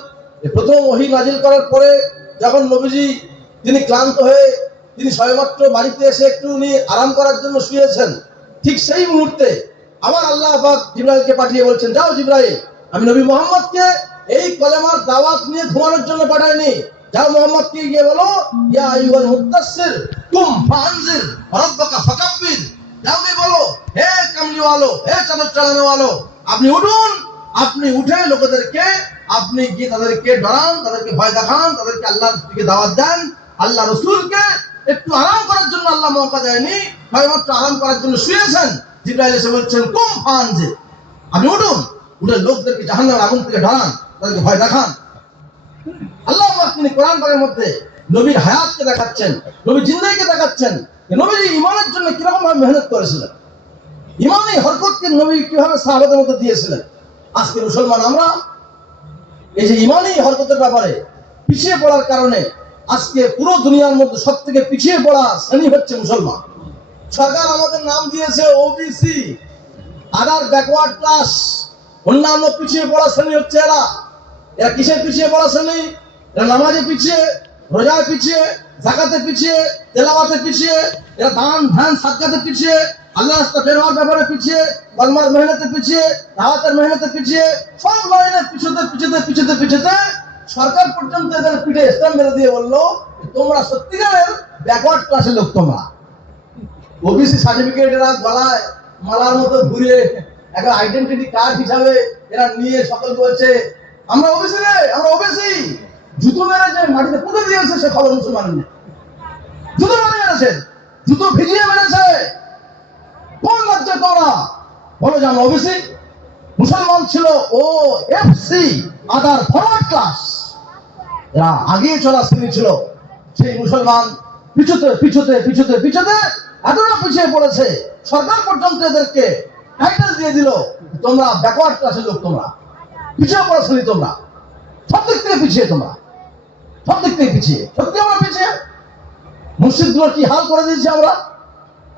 প্রথম ওহী নাজিল করার পরে যখন নবীজি তিনি ক্লান্ত হয়ে তিনি সবেমাত্র বাড়িতে এসে একটু উনি আরাম করার জন্য শুয়েছেন, ঠিক সেই মুহূর্তে আবার আল্লাহ পাক জিবরাইলকে পাঠিয়ে বলছেন, যাও জিবরাইল, আমি নবী মুহাম্মদকে এই কলেমার দাওয়াত নিয়ে ঘুমানোর জন্য পাঠাইনি, যাও মুহাম্মদকে গিয়ে বলো ইয়া আইয়ুহাল মুদ্দাসসির কুম ফাআনজির রাব্বাকা ফাকাব্বির, যাও গিয়ে বলো হে কামলিওয়ালো, হে চাদর চালানোওয়ালো, আপনি উঠুন, আপনি উঠে লোকেদেরকে আপনি গিয়ে তাদেরকে ডরান, তাদেরকে ভয় দেখান, তাদেরকে আল্লাহর দিকে দাওয়াত দেন। আল্লাহ রাসূলকে একটু আরাম করার জন্য আল্লাহ মওকা দেয়নি, সবেমাত্র আরাম করার জন্য শুয়েছেন। জিবরাইল এসে বলছেন কুম ফাআনজির, আপনি উঠুন, উঠে লোকদেরকে জাহান্নামের আগুন থেকে ডরান, তাদেরকে ভয় দেখান। আল্লাহ পাক তিনি কোরআন পাকের মধ্যে নবীর হায়াতকে দেখাচ্ছেন, নবীর জিন্দেগিকে দেখাচ্ছেন, নবীজি ঈমানের জন্য কিরকম ভাবে মেহনত করেছিলেন, ঈমানী হরকতকে নবী কিভাবে সাহাবাদের মধ্যে দিয়েছিলেন। আজকে মুসলমান আমরা এই যে ঈমানী হরকতের ব্যাপারে পিছিয়ে পড়ার কারণে আজকে পুরো দুনিয়ার মধ্যে সবথেকে পিছিয়ে পড়া শ্রেণী হচ্ছে মুসলমান। সরকার আমাদের নাম দিয়েছে ওবিসি, আদার ব্যাকওয়ার্ড ক্লাস, অন্যান্য পিছিয়ে পড়া শ্রেণী হচ্ছে এরা। এরা কিসের পিছিয়ে পড়া শ্রেণী? এরা নামাজে পিছিয়ে, রোজায় পিছিয়ে, যাকাতে পিছিয়ে, তেলাওয়াতে পিছিয়ে, এরা দান ধ্যান সাদকাতে পিছিয়ে, আল্লাহ রাস্তা বের হওয়ার ব্যাপারে পিছিয়ে, কলমার মেহনতে পিছিয়ে, দাওয়াতের মেহনতে পিছিয়ে, সব লাইনে পিছতে পিছতে পিছতে পিছতে সরকার পর্যন্ত এদের পিঠে স্ট্যাম্প মেরে দিয়ে বললো তোমরা সত্যিকারের ব্যাকওয়ার্ড ক্লাসের লোক। তোমরা ওবিসি সার্টিফিকেট এরা গলায় মালার মতো ঘুরে একটা আইডেন্টিটি কার্ড হিসাবে এরা নিয়ে সকল বলছে আমরা ওবিসি রে, আমরা ওবিসি। জুতো মেরেছে, মাটিতে পুঁতে দিয়েছে, সে খবর মুসলমানের নেই। জুতো মেরেছে, জুতো ভিজিয়ে মেরেছে। কোন লজ্জায় তোমরা বলো যে আমরা ওবিসি? মুসলমান ছিল ও এফসি, আদার ফরওয়ার্ড ক্লাস, এরা আগিয়ে চলা শ্রেণী ছিল। সেই মুসলমান পিছুতে পিছুতে পিছুতে পিছুতে এতটা পিছিয়ে পড়েছে, সরকার পর্যন্ত এদেরকে টাইটেল দিয়ে দিল তোমরা ব্যাকওয়ার্ড ক্লাসের লোক, তোমরা পিছিয়ে পড়া শ্রেণী, তোমরা সব দিক থেকে পিছিয়ে, তোমরা সব দিক থেকে পিছিয়ে। সত্যি আমরা পিছিয়ে। মসজিদগুলো কি হাল করে দিয়েছি আমরা।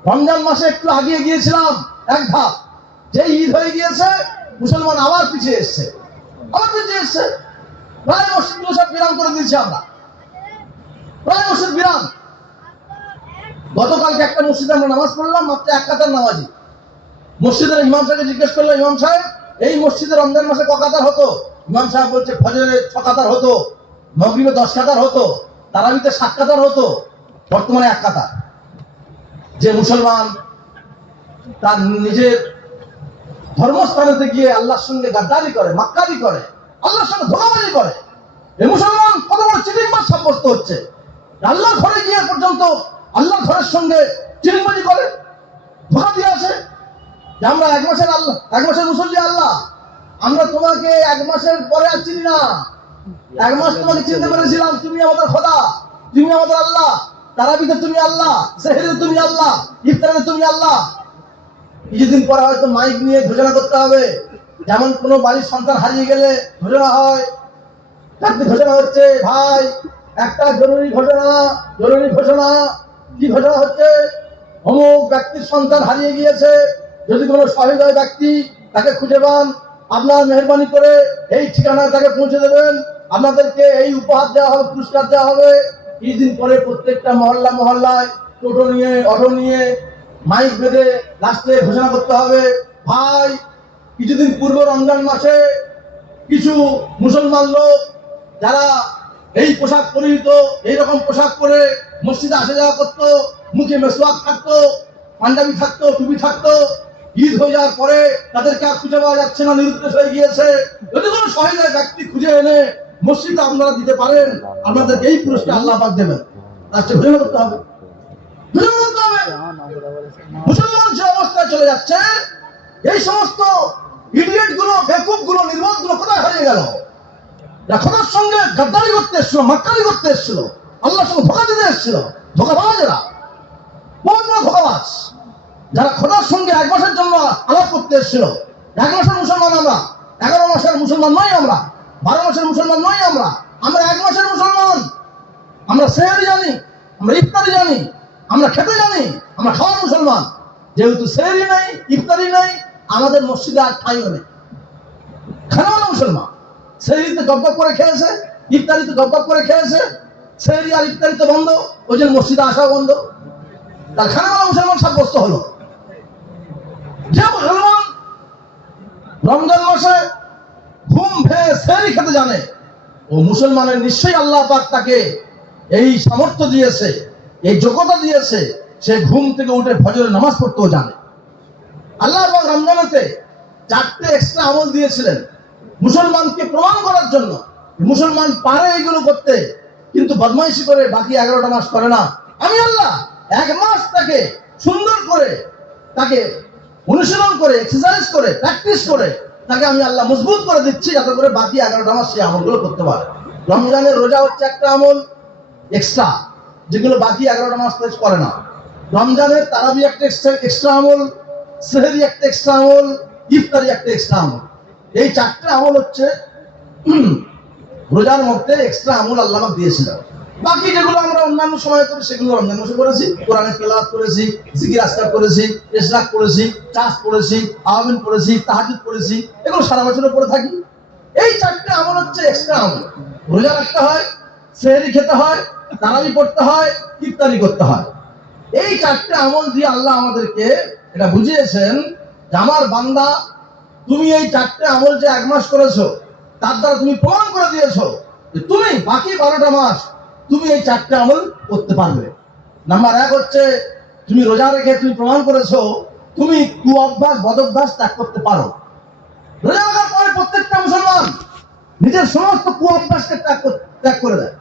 রমজান মাসে একটু আগিয়ে গিয়েছিলাম এক ধাপ, যে ঈদ হয়ে গিয়েছে মুসলমান আবার পিছিয়ে এসছে, আবার পিছিয়ে এসছে। প্রায় মসজিদগুলো সব বিরাম করে দিয়েছি আমরা, প্রায় মসজিদ বিরাম। গতকালকে একটা মসজিদে আমরা নামাজ পড়লাম, মাত্র এক কাতার নামাজি। মসজিদের ইমাম সাহেবকে জিজ্ঞেস করলো, ইমাম সাহেব এই মসজিদে রমজান মাসে ক কাতার হতো? ইমাম সাহেব বলছে ফজরে 6 কাতার হতো, মাগরিবে 10 কাতার হতো, তারাবিতে 7 কাতার হতো, বর্তমানে 1 কাতার। যে মুসলমান তার নিজের ধর্মস্থানেতে গিয়ে আল্লাহর সঙ্গে গাদ্দারি করে, মাক্কারি করে, আল্লাহর সঙ্গে ধোঁকাবাজি করে, এই মুসলমান কত বড় চিটিংবাজ সাব্যস্ত হচ্ছে। আল্লাহ ঘরে গিয়ে পর্যন্ত আল্লাহ ঘরের সঙ্গে চিরবাজি করে ধোকা দিয়ে আসে যে আমরা 1 মাসের আল্লাহ, 1 মাসের মুসল্লি আল্লাহ, আমরা তোমাকে 1 মাসের পরে আর চিনি না। 1 মাস তোমাকে চিনতে পেরেছিলাম, তুমি আমাদের খোদা, তুমি আমাদের আল্লাহ, তারাবিতে তুমি আল্লাহ, সেহরিতে তুমি আল্লাহ, ইফতারিতে তুমি আল্লাহ। কিছুদিন পরে হয়তো মাইক নিয়ে ঘোষণা করতে হবে, যেমন কোনো বাড়ির সন্তান হারিয়ে গেলে ঘোষণা হয়, ঘোষণা হচ্ছে ভাই একটা জরুরি ঘোষণা। কি ঘোষণা হচ্ছে? অমুক ব্যক্তির সন্তান হারিয়ে গিয়েছে, যদি কোনো সহৃদয় ব্যক্তি তাকে খুঁজে পান, আপনার মেহরবানি করে এই ঠিকানায় তাকে পৌঁছে দেবেন, আপনাদেরকে এই উপহার দেওয়া হবে, পুরস্কার দেওয়া হবে। কিছুদিন পরে প্রত্যেকটা মহল্লায় টোটো নিয়ে, অটো নিয়ে, মাইক বেঁধে লাস্টে ঘোষণা করতে হবে, ভাই কিছুদিন পূর্ব রমজান মাসে কিছু মুসলমান লোক যারা এই পোশাক পরিহিত, এইরকম পোশাক পরে মসজিদে আসা যাওয়া করতো, মুখে মেসওয়াক থাকতো, পাঞ্জাবি থাকতো, টুপি থাকতো, ঈদ হয়ে যাওয়ার পরে তাদেরকে আর খুঁজে পাওয়া যাচ্ছে না, নিরুদ্দেশ হয়ে গিয়েছে। যদি কোনো সহায়তার ব্যক্তি খুঁজে এনে মসজিদে আপনারা দিতে পারেন, আপনাদেরকে এই পুরস্কার আল্লাহ পাক দেবেন। রাষ্ট্রে ঘোষণা করতে হবে, মুসলমান যে অবস্থায় চলে যাচ্ছে, এই সমস্ত ইডিয়েট গুলো, বেকুব গুলো, নির্বোধ গুলো কোথায় হারিয়ে গেল? খোদার সঙ্গে গাদ্দারি করতে এসেছিল, মাক্কারি করতে এসেছিল, আল্লাহর সঙ্গে ধোঁকা দিতে এসেছিল। ধোঁকাবাজ এরা, বহুত বড় ধোঁকাবাজ, যারা খোদার সঙ্গে 1 মাসের জন্য আলাপ করতে এসেছিল। 1 মাসের মুসলমান আমরা, 11 মাসের মুসলমান নই আমরা, 12 মাসের মুসলমান নই আমরা, আমরা 1 মাসের মুসলমান। আমরা সেহরি জানি, আমরা ইফতারি জানি, আমরা খেতে জানি, আমরা খাওয়ার মুসলমান। যেহেতু সেহরি নাই, ইফতারি নাই, আমাদের মসজিদে আর ঠাইও নেই। খানাওয়ালা মুসলমান সেহরিতে গপ করে খেয়েছে, ইফতারিতে গপ করে খেয়েছে, সেহরি আর ইফতারিতে বন্ধ, ওই জন্য মসজিদে আসা বন্ধ। তার খানাওয়ালা মুসলমান সাব্যস্ত হলো। যে মুসলমান রমজান মাসে ঘুম ভেঙে সেহরি খেতে জানে, ও মুসলমানের নিশ্চয়ই আল্লাহ পাক তাকে এই সামর্থ্য দিয়েছে, এই যোগ্যতা দিয়েছে, সে ঘুম থেকে উঠে ফজরের নামাজ পড়তেও জানে। আল্লাহ পাক রমজানেতে 4টে এক্সট্রা আমল দিয়েছিলেন মুসলমানকে প্রমাণ করার জন্য। মুসলমান পারে এগুলো করতে, কিন্তু বদমাইশি করে বাকি 11টা মাস করে না। আমি আল্লাহ 1 মাস তাকে সুন্দর করে, তাকে অনুশীলন করে, এক্সারসাইজ করে, প্র্যাকটিস করে তাকে আমি আল্লাহ মজবুত করে দিচ্ছি, যাতে করে বাকি 11টা মাস সেই আমলগুলো করতে পারে। রমজানের রোজা হচ্ছে একটা আমল এক্সট্রা, যেগুলো বাকি 11টা মাস করে না। রমজানের তারাবি একটা এক্সট্রা আমল, সেহরি একটা এক্সট্রা আমল, ইফতারি একটা এক্সট্রা আমল। এই 4টে আমল হচ্ছে রোজার মধ্যে এক্সট্রা আমল আল্লাহ পাক দিয়েছিলেন। বাকি যেগুলো আমরা অন্যান্য সময় করি সেগুলো রমজান মাসে করেছি। কোরআনের তেলাওয়াত করেছি, জিকির আজকার করেছি, ইশরাক করেছি, চাষ করেছি, আওয়ামিন করেছি, তাহাজ্জুদ করেছি, এগুলো সারা বছর পড়ে থাকি। এই 4টে আমল হচ্ছে এক্সট্রা আমল। রোজা রাখতে হয়, সেহরি খেতে হয়, তারাবি পড়তে হয়, ইফতারি করতে হয়। এই 4টে আমল দিয়ে আল্লাহ আমাদেরকে এটা বুঝিয়েছেন যে আমার বান্দা, তুমি এই 4টে আমল যে 1 মাস করেছো, তার দ্বারা তুমি প্রমাণ করে দিয়েছো যে তুমি বাকি 12টা মাস তুমি এই 4টে আমল করতে পারবে। নাম্বার 1 হচ্ছে তুমি রোজা রেখে তুমি প্রমাণ করেছো তুমি কুঅভ্যাস, বদভ্যাস ত্যাগ করতে পারো। রোজা রাখার পরে প্রত্যেকটা মুসলমান নিজের সমস্ত কুঅভ্যাসকে ত্যাগ করে দেয়।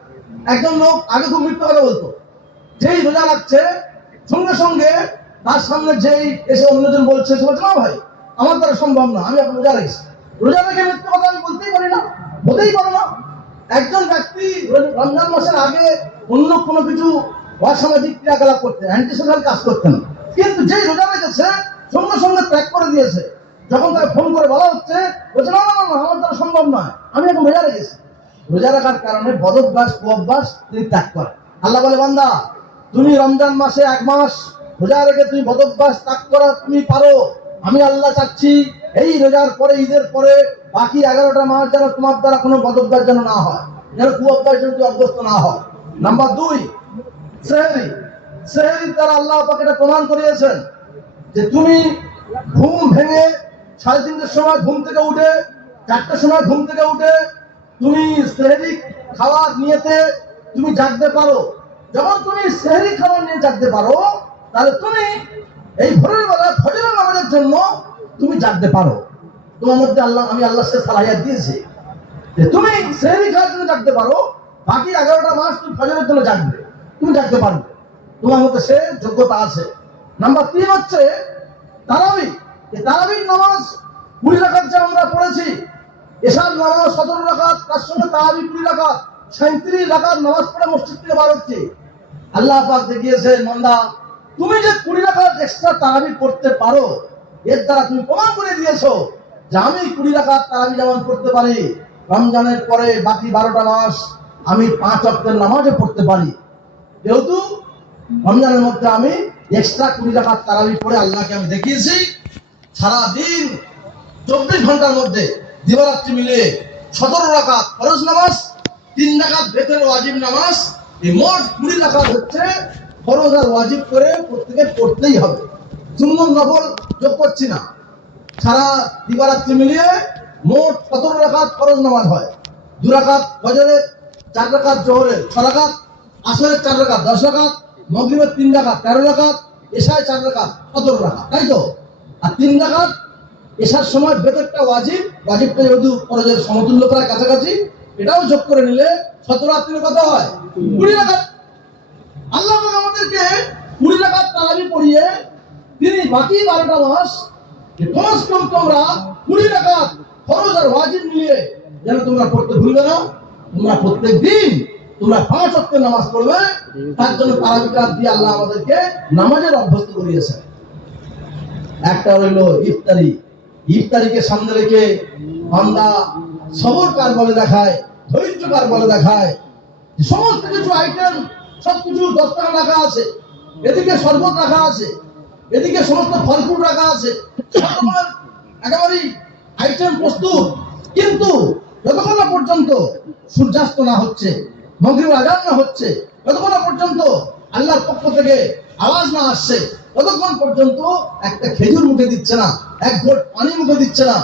একজন লোক আগে খুব মিথ্যা কথা বলতো, যেই রোজা রাখছে সঙ্গে সঙ্গে তার সামনে যেই এসে অন্যজন বলছে, সে বলছে না ভাই আমার দ্বারা সম্ভব না, আমি এখন রোজা রেখেছি। রোজা রেখে মিথ্যা কথা আমি বলতেই পারি না, হতেই পারে না। একজন ব্যক্তি রমজান মাসের আগে অন্য কোনো কিছু অসামাজিক ক্রিয়াকলাপ করতে, অ্যান্টি সোশ্যাল কাজ করতেন, কিন্তু যেই রোজা রেখেছে সঙ্গে সঙ্গে ত্যাগ করে দিয়েছে। যখন তাকে ফোন করে বলা হচ্ছে, বলছে না না না আমার দ্বারা সম্ভব নয়, আমি এখন রোজা রেখেছি। রোজা রাখার কারণে বদভ্যাস, কুঅভ্যাস তিনি ত্যাগ করেন। আল্লাহ বলে, বান্দা তুমি রমজান মাসে 1 মাস রোজা রেখে তুমি বদভ্যাস ত্যাগ করা তুমি পারো। আমি আল্লাহ চাচ্ছি এই রোজার পরে, ঈদের পরে বাকি 11টা মাস যেন তোমার দ্বারা কোনো বদভ্যাস যেন না হয়, যেন কুঅভ্যাস যেন অভ্যস্ত না হয়। নাম্বার 2, সেহরি। সেহরির দ্বারা আল্লাহ পাক এটা প্রমাণ করিয়েছেন যে তুমি ঘুম ভেঙে 3:30টার সময় ঘুম থেকে উঠে, 4টার সময় ঘুম থেকে উঠে তুমি সেহরি খাওয়ার নিয়েতে তুমি জাগতে পারো। যখন তুমি সেহরি খাবার নিয়ে জাগতে পারো, তাহলে তুমি এই ভোরের বেলা ফজরের নামাজের জন্য তুমি জাগতে পারো। তোমার মধ্যে আল্লাহ, আমি আল্লাহ সে সালাহিয়াত দিয়েছি যে তুমি সেহরি খাওয়ার জন্য জাগতে পারো, বাকি 11টা মাস তুমি ফজরের জন্য জাগবে। তুমি ডাকতে পারবে, তোমার মধ্যে সে যোগ্যতা আছে। নাম্বার 3 হচ্ছে তারাবি। এই তারাবির নামাজ 20 রাকাত যে আমরা পড়েছি, এশার নামাজ 17 রাকাত, তার সঙ্গে তারাবি 20 রাকাত, 37 রাকাত নামাজ পড়ে মসজিদ থেকে বার হচ্ছে। আল্লাহ পাক দেখিয়েছে, বান্দা তুমি যে 20 রাকাত এক্সট্রা তারাবি পড়তে পারো, এর দ্বারা তুমি প্রমাণ করে দিয়েছো যে আমি 20 রাকাত তারাবি যেমন পড়তে পারি, রমজানের পরে বাকি 12টা মাস আমি 5 ওয়াক্তের নামাজও পড়তে পারি। যেহেতু রমজানের মধ্যে আমি এক্সট্রা 20 রাকাত তারাবি পড়ে আল্লাহকে আমি দেখিয়েছি, সারাদিন 24 ঘন্টার মধ্যে দিবারাত্রি মিলিয়ে 17 রাকাত ফরজ নামাজ, 3 রাকাত বেতনের ওয়াজিব নামাজ, এই মোট 20 রাকাত হচ্ছে ফরজ আর ওয়াজিব করে প্রত্যেকে পড়তেই হবে। সুন্নত নফল যোগ করছি না, সারা দিবারাত্রি মিলিয়ে মোট 17 রাকাত ফরজ নামাজ হয়। 2 রাকাত ফজরের, 4 রাকাত জোহরের, 6 রাকাত আসরের, 4 রাকাত 10 রাকাত, মাগরিবের 3 রাকাত 13 রাকাত, এশায় 4 রাকাত 17 রাকাত, তাই তো? আর 3 রাকাত এশার সময় বেতরটা ওয়াজিব, ওয়াজিবটা যেহেতু ফরজের সমতুল্য প্রায় কাছাকাছি, এটাও যোগ করে নিলে 17 আর 3 কত হয়? 20 রাকাত। আল্লাহ পাক আমাদেরকে 20 রাকাত তারাবি পড়িয়ে তিনি বাকি 12টা মাস কমস কম তোমরা 20 রাকাত ফরজ আর ওয়াজিব মিলিয়ে যেন তোমরা পড়তে ভুলবে না। তোমরা প্রত্যেক দিন তোমরা 5 ওয়াক্তের নামাজ পড়বে, তার জন্য তারাবিটা দিয়ে আল্লাহ আমাদেরকে নামাজের অভ্যস্ত করিয়েছেন। একটা হইলো ইফতারি। ইফতারিকে সামনে রেখে বান্দা সবর কার বলে দেখায়, ধৈর্য কার বলে দেখায়। সমস্ত কিছু আইটেম সবকিছু 10 টাকা রাখা আছে, এদিকে শরবত রাখা আছে, এদিকে সমস্ত ফলফুল রাখা আছে, একেবারেই আইটেম প্রস্তুত। কিন্তু যতক্ষণ না পর্যন্ত সূর্যাস্ত না হচ্ছে, মাগরিব আযান না হচ্ছে, যতক্ষণ না পর্যন্ত আল্লাহর পক্ষ থেকে আওয়াজ না আসছে, ততক্ষণ পর্যন্ত একটা খেজুর মুখে দিচ্ছে না, এক ঘোট পানি মুখে দিচ্ছে না।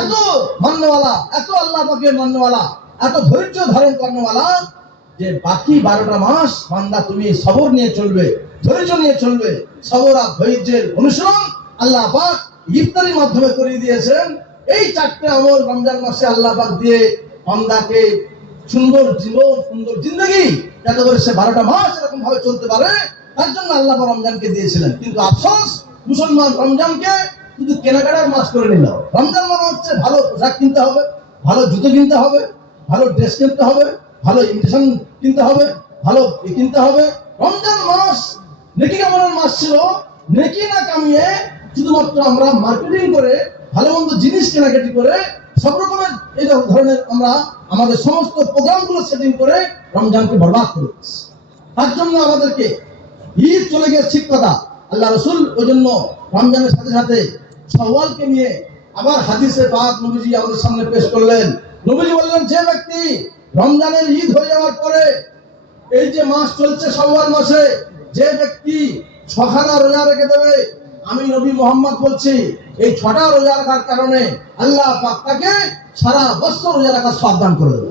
এত মান্যওয়ালা, এত আল্লাহ পাকের মান্যওয়ালা, এত ধৈর্য ধারণ করানোওয়ালা যে বাকি 12টা মাস বান্দা তুমি সবর নিয়ে চলবে, ধৈর্য নিয়ে চলবে। সবর আর ধৈর্যের অনুসরণ আল্লাহ পাক ইফতারির মাধ্যমে করিয়ে দিয়েছেন। এই 4টে আমল রমজান মাসে আল্লাহ পাক দিয়ে বান্দাকে সুন্দর জীবন, সুন্দর জিন্দগি, যাতে করে সে 12টা মাস এরকম ভাবে চলতে পারে, তার জন্য আল্লাহ পাক রমজানকে দিয়েছিলেন। কিন্তু আফসোস, মুসলমান রমজানকে শুধু কেনাকাটার মাস করে নিল। রমজান মানে হচ্ছে ভালো পোশাক কিনতে হবে, ভালো জুতো কিনতে হবে, ভালো ড্রেস কিনতে হবে, ভালো ইমিটেশন কিনতে হবে, ভালো কিনতে হবে। রমজান মাস নেকি কামানোর মাস ছিল। নেকি না কামিয়ে শুধুমাত্র আমরা মার্কেটিং করে, ভালো মন্দ জিনিস কেনাকাটি করে, সব রকমের এই ধরনের আমরা আমাদের সমস্ত প্রোগ্রামগুলো সেটিং করে রমজানকে বরবাদ করে দিচ্ছি। তার জন্য আমাদেরকে ঈদ চলে গিয়ে ঠিক কথা, আল্লাহ রসুল ওই জন্য রমজানের সাথে সাথে শাওয়ালকে নিয়ে আবার হাদিসে পাক নবীজি আমাদের সামনে পেশ করলেন। নবীজি বললেন, যে ব্যক্তি রমজানের ঈদ হয়ে যাওয়ার পরে এই যে মাস চলছে শাওয়াল মাসে, যে ব্যক্তি 6খানা রোজা রেখে দেবে, আমি নবী মোহাম্মদ বলছি, এই 6টা রোজা রাখার কারণে আল্লাহ পাক তাকে সারা বছর রোজা রাখার সওয়াব দান করে দেবে।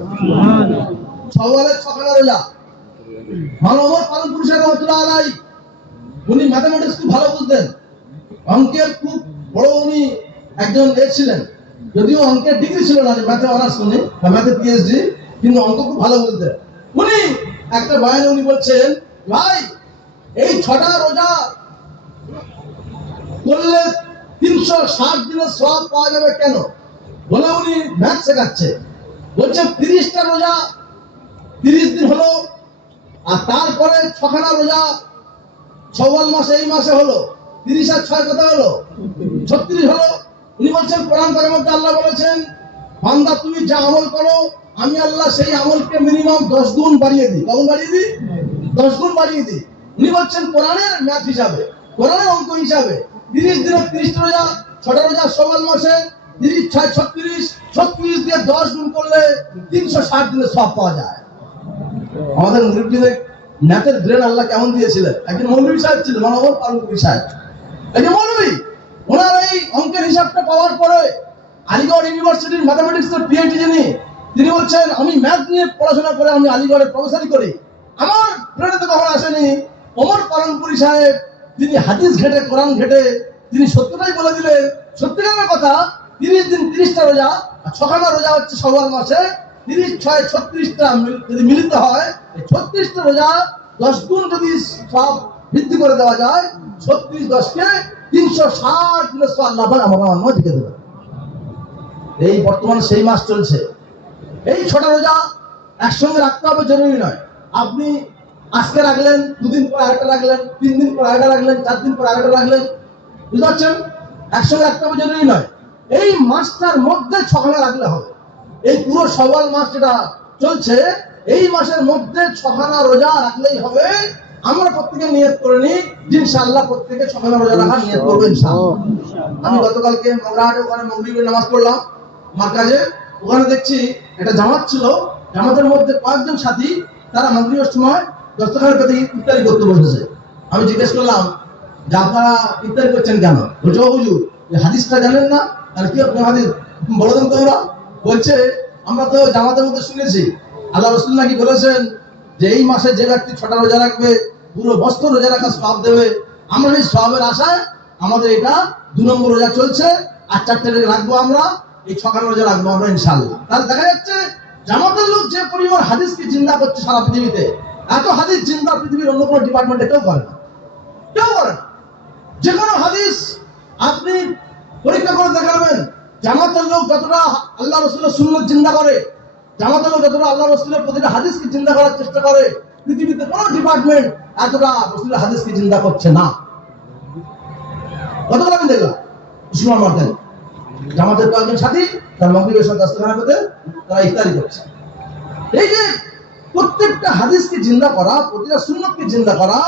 শাওয়ালের 6খানা রোজা। মানবর পালন পুরুষের রহমতুল্লাহ আলাইহি, উনি ম্যাথমেটিক্স খুব ভালো বুঝতেন, অঙ্কের খুব বড় উনি একজন ছিলেন। যদিও অঙ্কের ডিগ্রি ছিল না, ম্যাথে অনার্স উনি, ম্যাথে পিএইচডি, কিন্তু অঙ্ক খুব ভালো বুঝতেন। উনি একটা বয়ানে উনি বলছেন, ভাই এই 6টা রোজা করলে 360 দিনের সওয়াব পাওয়া যাবে কেন? বলে উনি ম্যাথ শেখাচ্ছে। বলছে 30টা রোজা 30 দিন হলো, আর তারপরে 6খানা রোজা শাওয়াল মাসে, এই মাসে হলো 30 আর 6 কত হলো? 36 হলো। উনি বলছেন, কোরআন পাকের মধ্যে আল্লাহ বলেছেন, বান্দা তুমি যা আমল করো আমি আল্লাহ সেই আমলকে মিনিমাম 10 গুণ বাড়িয়ে দিই। কখন বাড়িয়ে দিই? 10 গুণ বাড়িয়ে দিই। উনি বলছেন কোরআনের ম্যাথ হিসাবে, কোরআনের অঙ্ক হিসাবে 30 দিনে 30 রোজা, 6টা রোজা শাওয়াল মাসে, 30 6 36, 36 দিয়ে 10 গুণ করলে 360 দিনে সওয়াব পাওয়া যায়। আমাদের মুরব্বিদের ম্যাথের ব্রেন আল্লাহ কেমন দিয়েছিলেন। একজন মৌলভী সাহেব ছিলেন, মানবর পালনপুরি সাহেব, একজন মৌলভী। ওনার এই অঙ্কের হিসাবটা পাওয়ার পরে আলিগড় ইউনিভার্সিটির ম্যাথমেটিক্সের পিএইচডি যিনি, তিনি বলছেন, আমি ম্যাথ নিয়ে পড়াশোনা করে আমি আলিগড়ে প্রফেসরি করি, আমার ব্রেনে তো কখনো আসেনি ওমর পালনপুরি সাহেব তিনি হাদিস ঘেটে, কোরআন ঘেটে তিনি সত্যটাই বলে দিলেন। সত্যিকারের কথা, 30 দিন 30টা রোজা, আর 6খানা রোজা হচ্ছে শাওয়াল মাসে, 30 6 36টা যদি মিলিত হয়, এই 36টা রোজা 10 গুণ যদি সব বৃদ্ধি করে দেওয়া যায়, 36 10 কে 360 গুণের সওয়াব আল্লাহ পাক আমাকে আমার দিকে দেবে। এই বর্তমানে সেই মাস চলছে। এই 6টা রোজা একসঙ্গে রাখতে হবে জরুরি নয়। আপনি আজকে রাখলেন, 2 দিন পর আরেকটা রাখলেন, 3 দিন পর আরেকটা রাখলেন, 4 দিন পর আরেকটা রাখলেন, বুঝতে পারছেন? একসঙ্গে রাখতে হবে জরুরি নয়। এই মাসটার মধ্যে 6খানা রাখলে হবে। এই পুরো শাওয়াল মাস যেটা চলছে, এই মাসের মধ্যে 6খানা রোজা রাখলেই হবে। আমরা প্রত্যেকে নিয়ত করে নিই ইনশাআল্লাহ প্রত্যেকে 6খানা রোজা রাখার নিয়ত করব ইনশাআল্লাহ। আমি গতকালকে মগরাহাটে ওখানে মাগরিবের নামাজ পড়লাম মার্কাজে। ওখানে দেখছি একটা জামাত ছিল, জামাতের মধ্যে কয়েকজন সাথী তারা মাগরিবের সময় দস্তখানের পেতে ইফতারি করতে বসেছে। আমি জিজ্ঞেস করলাম যে আপনারা ইফতারি করছেন কেন? বলছে ও হুজুর এই হাদিসটা জানেন না? আর কি আপনি হাদিস বলে দেন তোমরা। বলছে আমরা তো জামাতের মধ্যে শুনেছি আল্লাহ রাসূল নাকি বলেছেন যে এই মাসে যে ব্যক্তি 6টা রোজা রাখবে পুরো বছর রোজা রাখার সওয়াব দেবে। আমরা এই সওয়াবের আশায় আমাদের এটা 2 নম্বর রোজা চলছে, আর 4টে রাখবো আমরা, এই 6খানা রোজা রাখবো আমরা ইনশাআল্লাহ। তাহলে দেখা যাচ্ছে জামাতের লোক যে পরিমাণ হাদিসকে জিন্দা করছে সারা পৃথিবীতে, এত হাদিস জিন্দা পৃথিবীর অন্য কোনো ডিপার্টমেন্টে কেউ করে না, কেউ করে না। যে কোনো হাদিস আপনি পরীক্ষা করে দেখাবেন, জামাতের লোক যতটা আল্লাহ রাসূলের সুন্নাত জিন্দা করে, জামাতের লোক যতটা আল্লাহ রাসূলের প্রতিটা হাদিসকে জিন্দা করার চেষ্টা করে, পৃথিবীতে কোনো ডিপার্টমেন্ট এতটা রাসূলের হাদিসকে জিন্দা করছে না। কতটা আমি দেখলাম উসমান মারতেন জামাতের কয়েকজন সাথী তার মাগরিবের সময় দস্তখানা পেতে তারা ইফতারি করছে। এই যে প্রত্যেকটা হাদিসকে জিন্দা করা, প্রতিটা সুন্নতকে জিন্দা করা,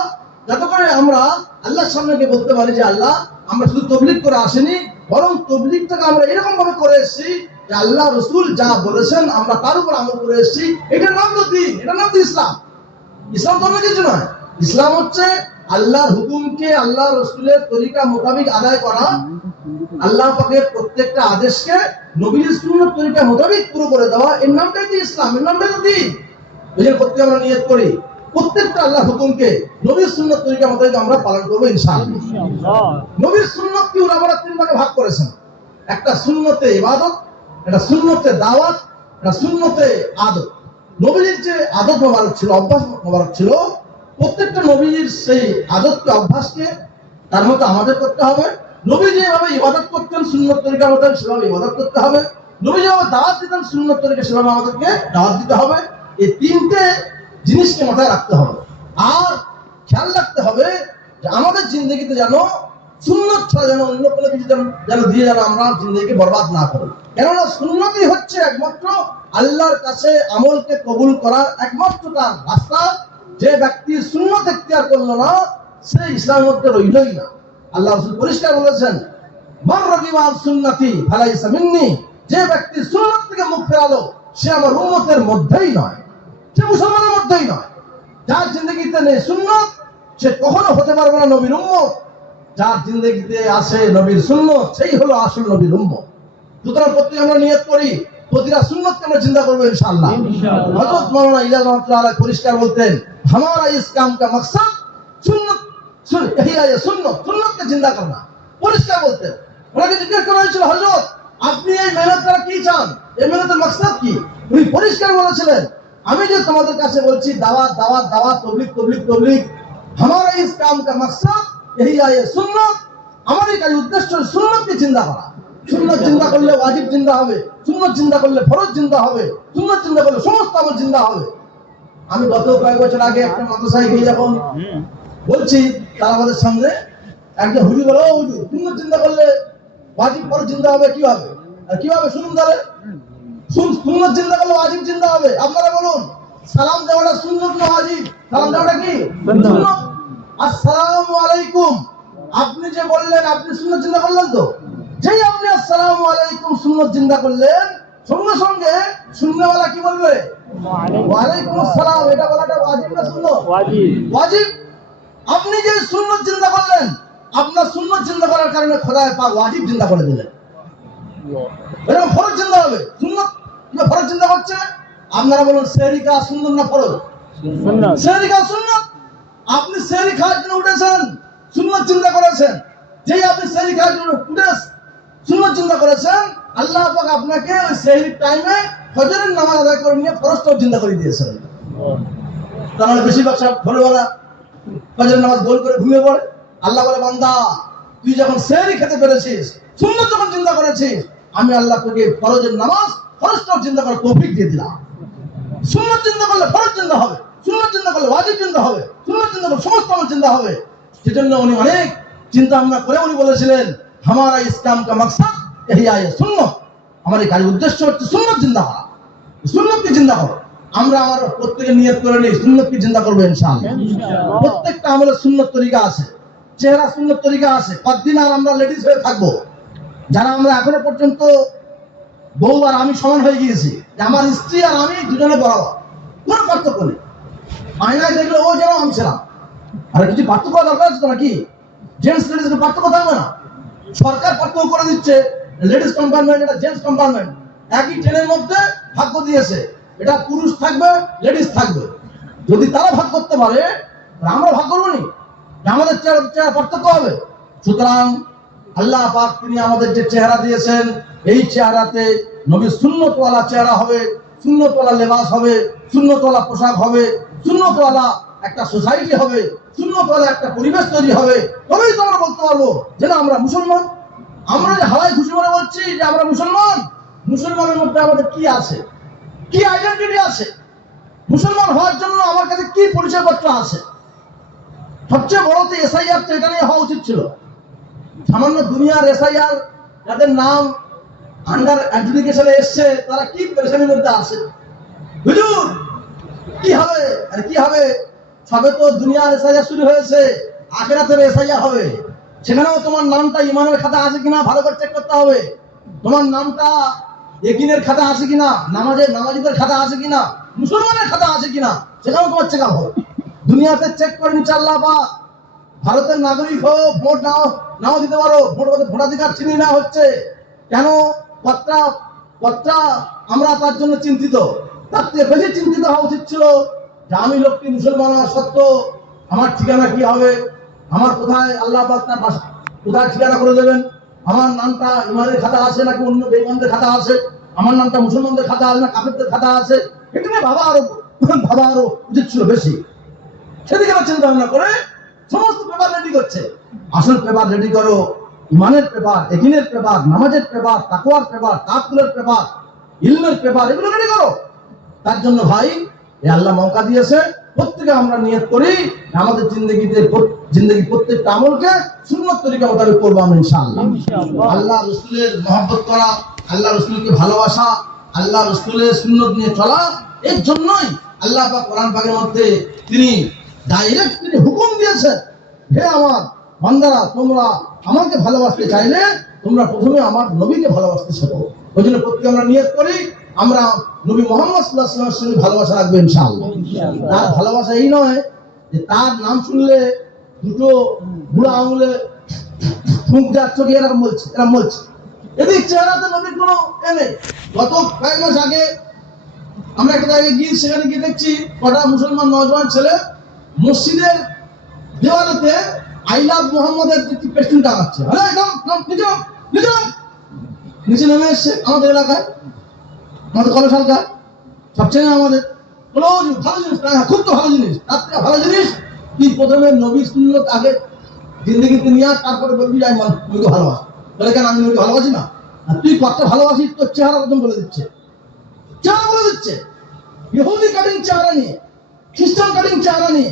যাতে করে আমরা আল্লাহর সামনে গিয়ে বলতে পারি যে আল্লাহ আমরা শুধু তাবলীগ করে আসিনি, বরং তাবলীগটাকে আমরা এরকম ভাবে করে এসেছি যে আল্লাহ রাসূল যা বলেছেন আমরা তার উপর আমল করে এসেছি। এটার নাম তো দ্বীন, এটার নাম তো ইসলাম। ইসলাম তো অন্য কিছু নয়। ইসলাম হচ্ছে আল্লাহর হুকুমকে আল্লাহ রাসূলের তরিকা মোতাবেক আদায় করা, আল্লাহ পাকের প্রত্যেকটা আদেশকে নবীর সুন্নাত তরিকা মোতাবেক পুরো করে দেওয়া। এর নামটাই তো ইসলাম, এর নামটাই তো দ্বীন। এই যে প্রত্যেকে আমরা নিয়ত করি প্রত্যেকটা আল্লাহর হুকুমকে নবীর সুন্নাত তরিকা মোতাবেক আমরা পালন করব ইনশাআল্লাহ। নবীর সুন্নাতকে ওলামারা 3 ভাগে ভাগ করেছেন। একটা সুন্নতে ইবাদত, একটা সুন্নতে দাওয়াত, একটা সুন্নতে আদত। নবীর যে আদত মোবারক ছিল, অভ্যাস মোবারক ছিল, প্রত্যেকটা নবীর সেই আদতকে অভ্যাসকে তার মতো আমাদের করতে হবে। নবী যেভাবে ইবাদত করতেন সুন্নত তরিকা মোতাবেক সেভাবে ইবাদত করতে হবে। নবী যেভাবে দাওয়াত দিতেন সুন্নত তরিকা সেভাবে আমাদেরকে দাওয়াত দিতে হবে। এই 3টে জিনিসকে মাথায় রাখতে হবে। আর খেয়াল রাখতে হবে যে আমাদের জিন্দগিতে যেন সুন্নত ছাড়া যেন অন্য কোনো কিছু যেন দিয়ে যেন আমরা জিন্দগিকে বরবাদ না করি। কেননা সুন্নতই হচ্ছে একমাত্র আল্লাহর কাছে আমলকে কবুল করার একমাত্র তার রাস্তা। যে ব্যক্তি সুন্নত ইখতিয়ার করলো না সে ইসলামের মধ্যে রইলই না। আল্লাহ রাসূল পরিষ্কার বলেছেন মান রাগিবা আন সুন্নতি ফালাইসা মিন্নি, যে ব্যক্তি সুন্নত থেকে মুখ ফেরালো সে আমার উম্মতের মধ্যেই নয়, সে মুসলমানের মধ্যেই নয়। যার জিন্দগিতে নেই সুন্নত সে কখনো হতে পারবে না নবীর উম্মত। যার জিন্দগিতে আছে নবীর সুন্নত সেই হলো আসল নবীর উম্মত। সুতরাং প্রত্যেকে আমরা নিয়ত করি প্রতিটা সুন্নতকে আমরা চিন্তা করবো ইনশাআল্লাহ। হযরত মাওলানা ইজাজ রাহমাতুল্লাহ আলাইহি পরিষ্কার বলতেন হামারা ইস কাম কা মকসদ সুন্নত সুন্নত, সুন্নতকে জিন্দা করনা। পরিষ্কার বলতেন। ওনাকে জিজ্ঞেস করা হয়েছিল হযরত আপনি এই মেহনত দ্বারা কি চান, এই মেহনতের মাকসাদ কি? উনি পরিষ্কার বলেছিলেন আমি যে তোমাদের কাছে বলছি দাওয়াত দাওয়াত দাওয়াত তবলিগ তবলিগ তবলিগ, হামারা ইস কাম কা মকসদ यही है সুন্নত। আমাদের কাজ উদ্দেশ্য সুন্নতকে জিন্দা করা। সুন্নত জিন্দা করলে ওয়াজিব জিন্দা হবে, সুন্নত জিন্দা করলে ফরজ জিন্দা হবে, সুন্নত জিন্দা করলে সমস্ত আমল জিন্দা হবে। আমি গত কয়েক বছর আগে একটা মাদ্রাসায় গিয়ে যখন বলছি তার আমাদের সামনে একজন হুজুর বলে ও হুজুর সুন্নত জিন্দা করলে ওয়াজিব ফরজ জিন্দা হবে কিভাবে? আর কিভাবে শুনুন তাহলে। সুন্নত জিন্দা করলে ওয়াজিব জিন্দা হবে। আপনারা বলুন সালাম দেওয়াটা সুন্নত না ওয়াজিব? সালাম দেওয়াটা কি সুন্নত? আসসালামু আলাইকুম আপনি যে বললেন আপনি সুন্নত জিন্দা করলেন তো? যেই আপনি আসসালামু আলাইকুম সুন্নত জিন্দা করলেন সঙ্গে সঙ্গে সুন্নওয়ালা কি বলবে? ওয়া আলাইকুম আসসালাম। এটা বলাটা ওয়াজিব না সুন্নত? ওয়াজিব। ওয়াজিব। আপনি যে সুন্নত জিন্দা করলেন আপনার সুন্নত জিন্দা করার কারণে খোদা পাক ওয়াজিব জিন্দা করে দিলেন। এরকম ফরজ জিন্দা হবে। সুন্নত কিংবা ফরজ জিন্দা হচ্ছে। আপনারা বলুন সেহরি কা সুন্নত না ফরজ? সুন্নত। সেহরি কা সুন্নত। আপনি সেহরি খাওয়ার জন্য উঠেছেন সুন্নত চিন্তা করেছেন। যেই আপনি সেহরি খাওয়ার জন্য উঠে সুন্নত চিন্তা করেছেন আল্লাহ পাক আপনাকে ওই সেহরির টাইমে ফজরের নামাজ আদায় করে নিয়ে ফরজটাও চিন্তা করে দিয়েছেন। তাহলে বেশিরভাগ সব ভোরবেলা ফজরের নামাজ গোল করে ঘুমিয়ে পড়ে। আল্লাহ বলে, বান্দা তুই যখন সেহরি খেতে পেরেছিস, সুন্নত যখন চিন্তা করেছিস, আমি আল্লাহ তোকে ফরজের নামাজ ফরজটাও চিন্তা করার তৌফিক দিয়ে দিলাম। সুন্নত চিন্তা করলে ফরজ চিন্তা হবে, সুন্নত চিন্তা করলে ওয়াজিব চিন্তা হবে, সুন্নত চিন্তা করলে সমস্ত আমল চিন্তা হবে। সেজন্য উনি অনেক চিন্তা ভাবনা করে উনি বলেছিলেন, হামারা ইসলাম কা মাকসাদ ইহয়া সুন্নাহ, আমার এই কাজের উদ্দেশ্য হচ্ছে সুন্নত চিন্তা করা। সুন্নতকে চিন্তা করো। আমরা আমার প্রত্যেকে নিয়ত করে নিই সুন্নতকে চিন্তা করবো ইনশাআল্লাহ। প্রত্যেকটা আমলের সুন্নত তরিকা আছে, চেহারা সুন্নত তরিকা আছে। কতদিন আর আমরা লেডিস হয়ে থাকবো? যারা আমরা এখনো পর্যন্ত বউ আর আমি সমান হয়ে গিয়েছি, যে আমার স্ত্রী আর আমি দুজনে বরাবর, কোনো পার্থক্য নেই। আয়নায় দেখলে ও যেন আমি ছিলাম। আর কিছু পার্থক্য দরকার আছে তো নাকি? জেন্টস লেডিস পার্থক্য থাকবে না। সরকার পার্থক্য করে দিচ্ছে, লেডিস কম্পার্টমেন্ট, এটা জেন্টস কম্পার্টমেন্ট। একই ট্রেনের মধ্যে ভাগ্য দিয়েছে, এটা পুরুষ থাকবে, লেডিস থাকবে। যদি তারা ভাগ করতে পারে, আমরা ভাগ করবো নি? আমাদের চেহারা পার্থক্য হবে। সুতরাং আল্লাহ পাক তিনি আমাদের যে চেহারা দিয়েছেন, এই চেহারাতে নবীর সুন্নতওয়ালা চেহারা হবে, সুন্নতওয়ালা লেবাস হবে, সুন্নতওয়ালা পোশাক হবে, সুন্নতওয়ালা একটা সোসাইটি হবে, সুন্নতওয়ালা একটা পরিবেশ তৈরি হবে। তবেই তো আমরা বলতে পারবো যে না আমরা মুসলমান। আমরা যে হাওয়ায় খুশি করে বলছি যে আমরা মুসলমান, মুসলমানের মধ্যে আমাদের কি আছে, কি আইডেন্টিটি আছে? মুসলমান হওয়ার জন্য আমার কাছে কি পরিচয়পত্র আছে? সবচেয়ে বড় তো এসআইআর, তো এটা নিয়ে হওয়া উচিত ছিল। সামান্য দুনিয়ার এসআইআর, যাদের নাম আন্ডার অ্যাডজুডিকেশনে এসছে, তারা কি পেরেশানির মধ্যে আছে? হুজুর কি হবে? আরে কি হবে? সবে তো দুনিয়ার এসআইআর শুরু হয়েছে, আখিরাতের এসআইআর হবে। সেখানেও তোমার নামটা ইমানের খাতা আছে কিনা ভালো করে চেক করতে হবে। তোমার নামটা ইয়াকিনের খাতা আছে কিনা, নামাজিদের খাতা আছে কিনা, মুসলমানের খাতা আছে কিনা, সেটাও তোমার চেক আপ হবে। দুনিয়াতে চেক করে নিচ্ছে আল্লাহ পাক। ভারতের নাগরিক হো, ভোট নাও দিতে পারো, ভোটাধিকার ছিনিয়ে নেওয়া হচ্ছে কেন? কর্তা আমরা তার জন্য চিন্তিত। তার থেকে বেশি চিন্তিত হওয়া উচিত ছিল যে আমি লোকটি মুসলমান হওয়া সত্ত্বেও আমার ঠিকানা কি হবে, আমার কোথায় আল্লাহ পাক তার কোথায় ঠিকানা করে দেবেন, আমার নামটা ইমানের খাতা আছে নাকি অন্য বেঈমানদের খাতা আছে, আমার নামটা মুসলমানদের খাতা আছে না কাফেরদের খাতা আছে, এটা নিয়ে ভাবা আরো উচিত ছিল বেশি। সেদিকে চিন্তা ভাবনা করে সমস্ত পেপার রেডি করছে। আসল পেপার রেডি করো, ইমানের পেপার, ইয়াকিনের পেপার, নামাজের পেপার, তাকওয়ার পেপার, তাওয়াক্কুলের পেপার, ইলমের পেপার, এগুলো রেডি করো। তার জন্য ভাই এই আল্লাহ মৌকা দিয়েছে, প্রত্যেকে আমরা নিয়ত করি আমাদের জিন্দগি প্রত্যেকটা আমলকে সুন্নত তরিকা মোতাবেক করবো আমরা ইনশাআল্লাহ। আল্লাহ রসুলের মহব্বত করা, আল্লাহ রসুলকে ভালোবাসা, আল্লাহ রসুলের সুন্নত নিয়ে চলা, এর জন্যই আল্লাহ পাক কোরআন পাকের মধ্যে তিনি ডাইরেক্ট তিনি হুকুম দিয়েছেন, হে আমার বান্দারা, তোমরা আমাকে ভালোবাসতে চাইলে তোমরা প্রথমে আমার নবীকে ভালোবাসতে শেখো। ওই জন্য প্রত্যেকে আমরা নিয়ত করি আমরা নবী মুহাম্মদ সাল্লাল্লাহু আলাইহি ওয়াসাল্লামের সঙ্গে ভালোবাসা রাখবো ইনশাআল্লাহ। তার ভালোবাসা এই নয় যে তার নাম শুনলে দুটো বুড়া আঙুলে ফুঁক যাচ্ছ কি এরকম বলছে। এদিক চেহারাতে নবীর কোনো নেই। গত কয়েক মাস আগে আমরা একটা জায়গায় গিয়ে সেখানে গিয়ে দেখছি কটা মুসলমান নওজওয়ান ছেলে মসজিদের দেওয়ালেতে আই লাভ মোহাম্মদের একটি পেস্টুন টাঙাচ্ছে। নিচে নেমে এসছে আমাদের এলাকায়, আমাদের কলেজ হালকায়, সবচেয়ে আমাদের ভালো জিনিস, খুব তো ভালো জিনিস। তার থেকে ভালো জিনিস তুই প্রথমে নবী সুন্নত আগে জিন্দগিতে নিয়ে আস, তারপরে বলবি আমি নবীকে ভালোবাসি। বলে কেন আমি নবীকে ভালোবাসি না? তুই কতটা ভালোবাসিস তোর চেহারা প্রথম বলে দিচ্ছে। ইহুদি কাটিং চেহারা নিয়ে, খ্রিস্টান কাটিং চেহারা নিয়ে,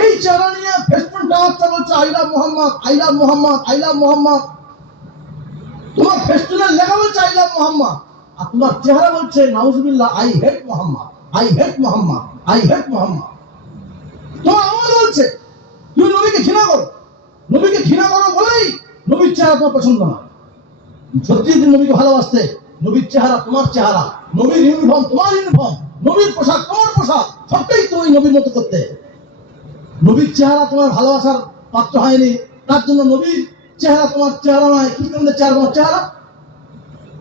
এই চেহারা নিয়ে ফেসবুক টাওয়ারটা বলছে I love Mohammad, I love Mohammad, I love Mohammad. তোমার ফেসবুকের লেখা বলছে আই লাভ মোহাম্মদ, আর তোমার চেহারা বলছে নাউজুবিল্লাহ I hate Mohammad, I hate Mohammad, I hate Mohammad. তোমার আমল বলছে তুমি নবীকে ঘৃণা করো, নবীকে ঘৃণা করো বলেই নবীর চেহারা তোমার পছন্দ না। সত্যি তুমি নবীকে ভালোবাসতে, নবীর চেহারা তোমার চেহারা, নবীর ইউনিফর্ম তোমার ইউনিফর্ম, নবীর পোশাক তোমার পোশাক, সবটাই তুমি নবীর মতো করতে। নবীর চেহারা তোমার ভালোবাসার পাত্র হয়নি, তার জন্য নবীর চেহারা তোমার চেহারা নয়, খ্রিস্টানদের চেহারা তোমার চেহারা।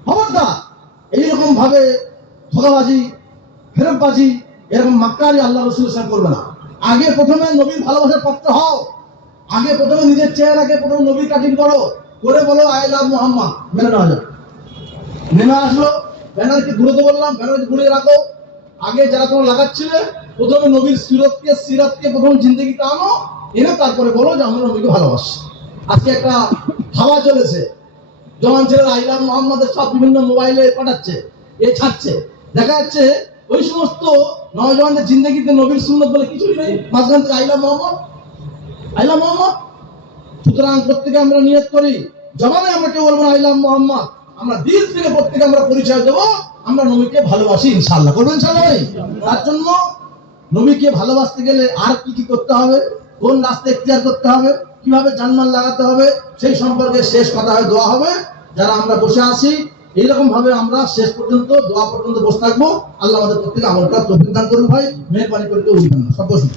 খবরদার এইরকম ভাবে ধোঁকাবাজি, ফেরতবাজি, এরকম মাক্কারি আল্লাহ রসুলের সঙ্গে করবে না। আগে প্রথমে নবীর ভালোবাসার পাত্র হও, আগে প্রথমে নিজের চেহারাকে প্রথমে নবীর কাটিং করো, করে বলো আই লাভ মোহাম্মদ, মেনে নেওয়া যাবে। নেমে আসলো, ব্যানারকে ঘুরোতে বললাম, ব্যানারকে ঘুরিয়ে রাখো। আগে যারা তোমরা লাগাচ্ছিলে প্রথমে নবীর সিরাতকে প্রথম জিন্দেগিতে আনো, এনে তারপরে বলো যে আমরা নবীকে ভালোবাসি। আজকে একটা হাওয়া চলেছে, জওয়ান ছেলেরা আই লাভ মোহাম্মদের সব বিভিন্ন মোবাইলে পাঠাচ্ছে, ছাড়ছে, দেখা যাচ্ছে ওই সমস্ত নওজওয়ানদের জিন্দেগিতে নবীর সুন্নত বলে কিছুই নেই, মাঝখান থেকে I love Mohammad, I love Mohammad. সুতরাং প্রত্যেকে আমরা নিয়ত করি, জবানে আমরা কেউ বলবো আই লাভ মোহাম্মদ, আমরা দিল থেকে প্রত্যেকে আমরা পরিচয় দেবো আমরা নবীকে ভালোবাসি, ইনশাআল্লাহ। করবেন সবাই? তার জন্য নবীকে ভালোবাসতে গেলে আর কি কি করতে হবে, কোন রাস্তা এখতিয়ার করতে হবে, কিভাবে জানমাল লাগাতে হবে, সেই সম্পর্কে শেষ কথা হয় দোয়া হবে। যারা আমরা বসে আছি এইরকম ভাবে আমরা শেষ পর্যন্ত দোয়া পর্যন্ত বসে থাকবো। আল্লাহ আমাদের প্রত্যেকে আমল করার তৌফিক দান করুন। ভাই মেহেরবানি করে কেউ উঠবেন না, সব বসুন।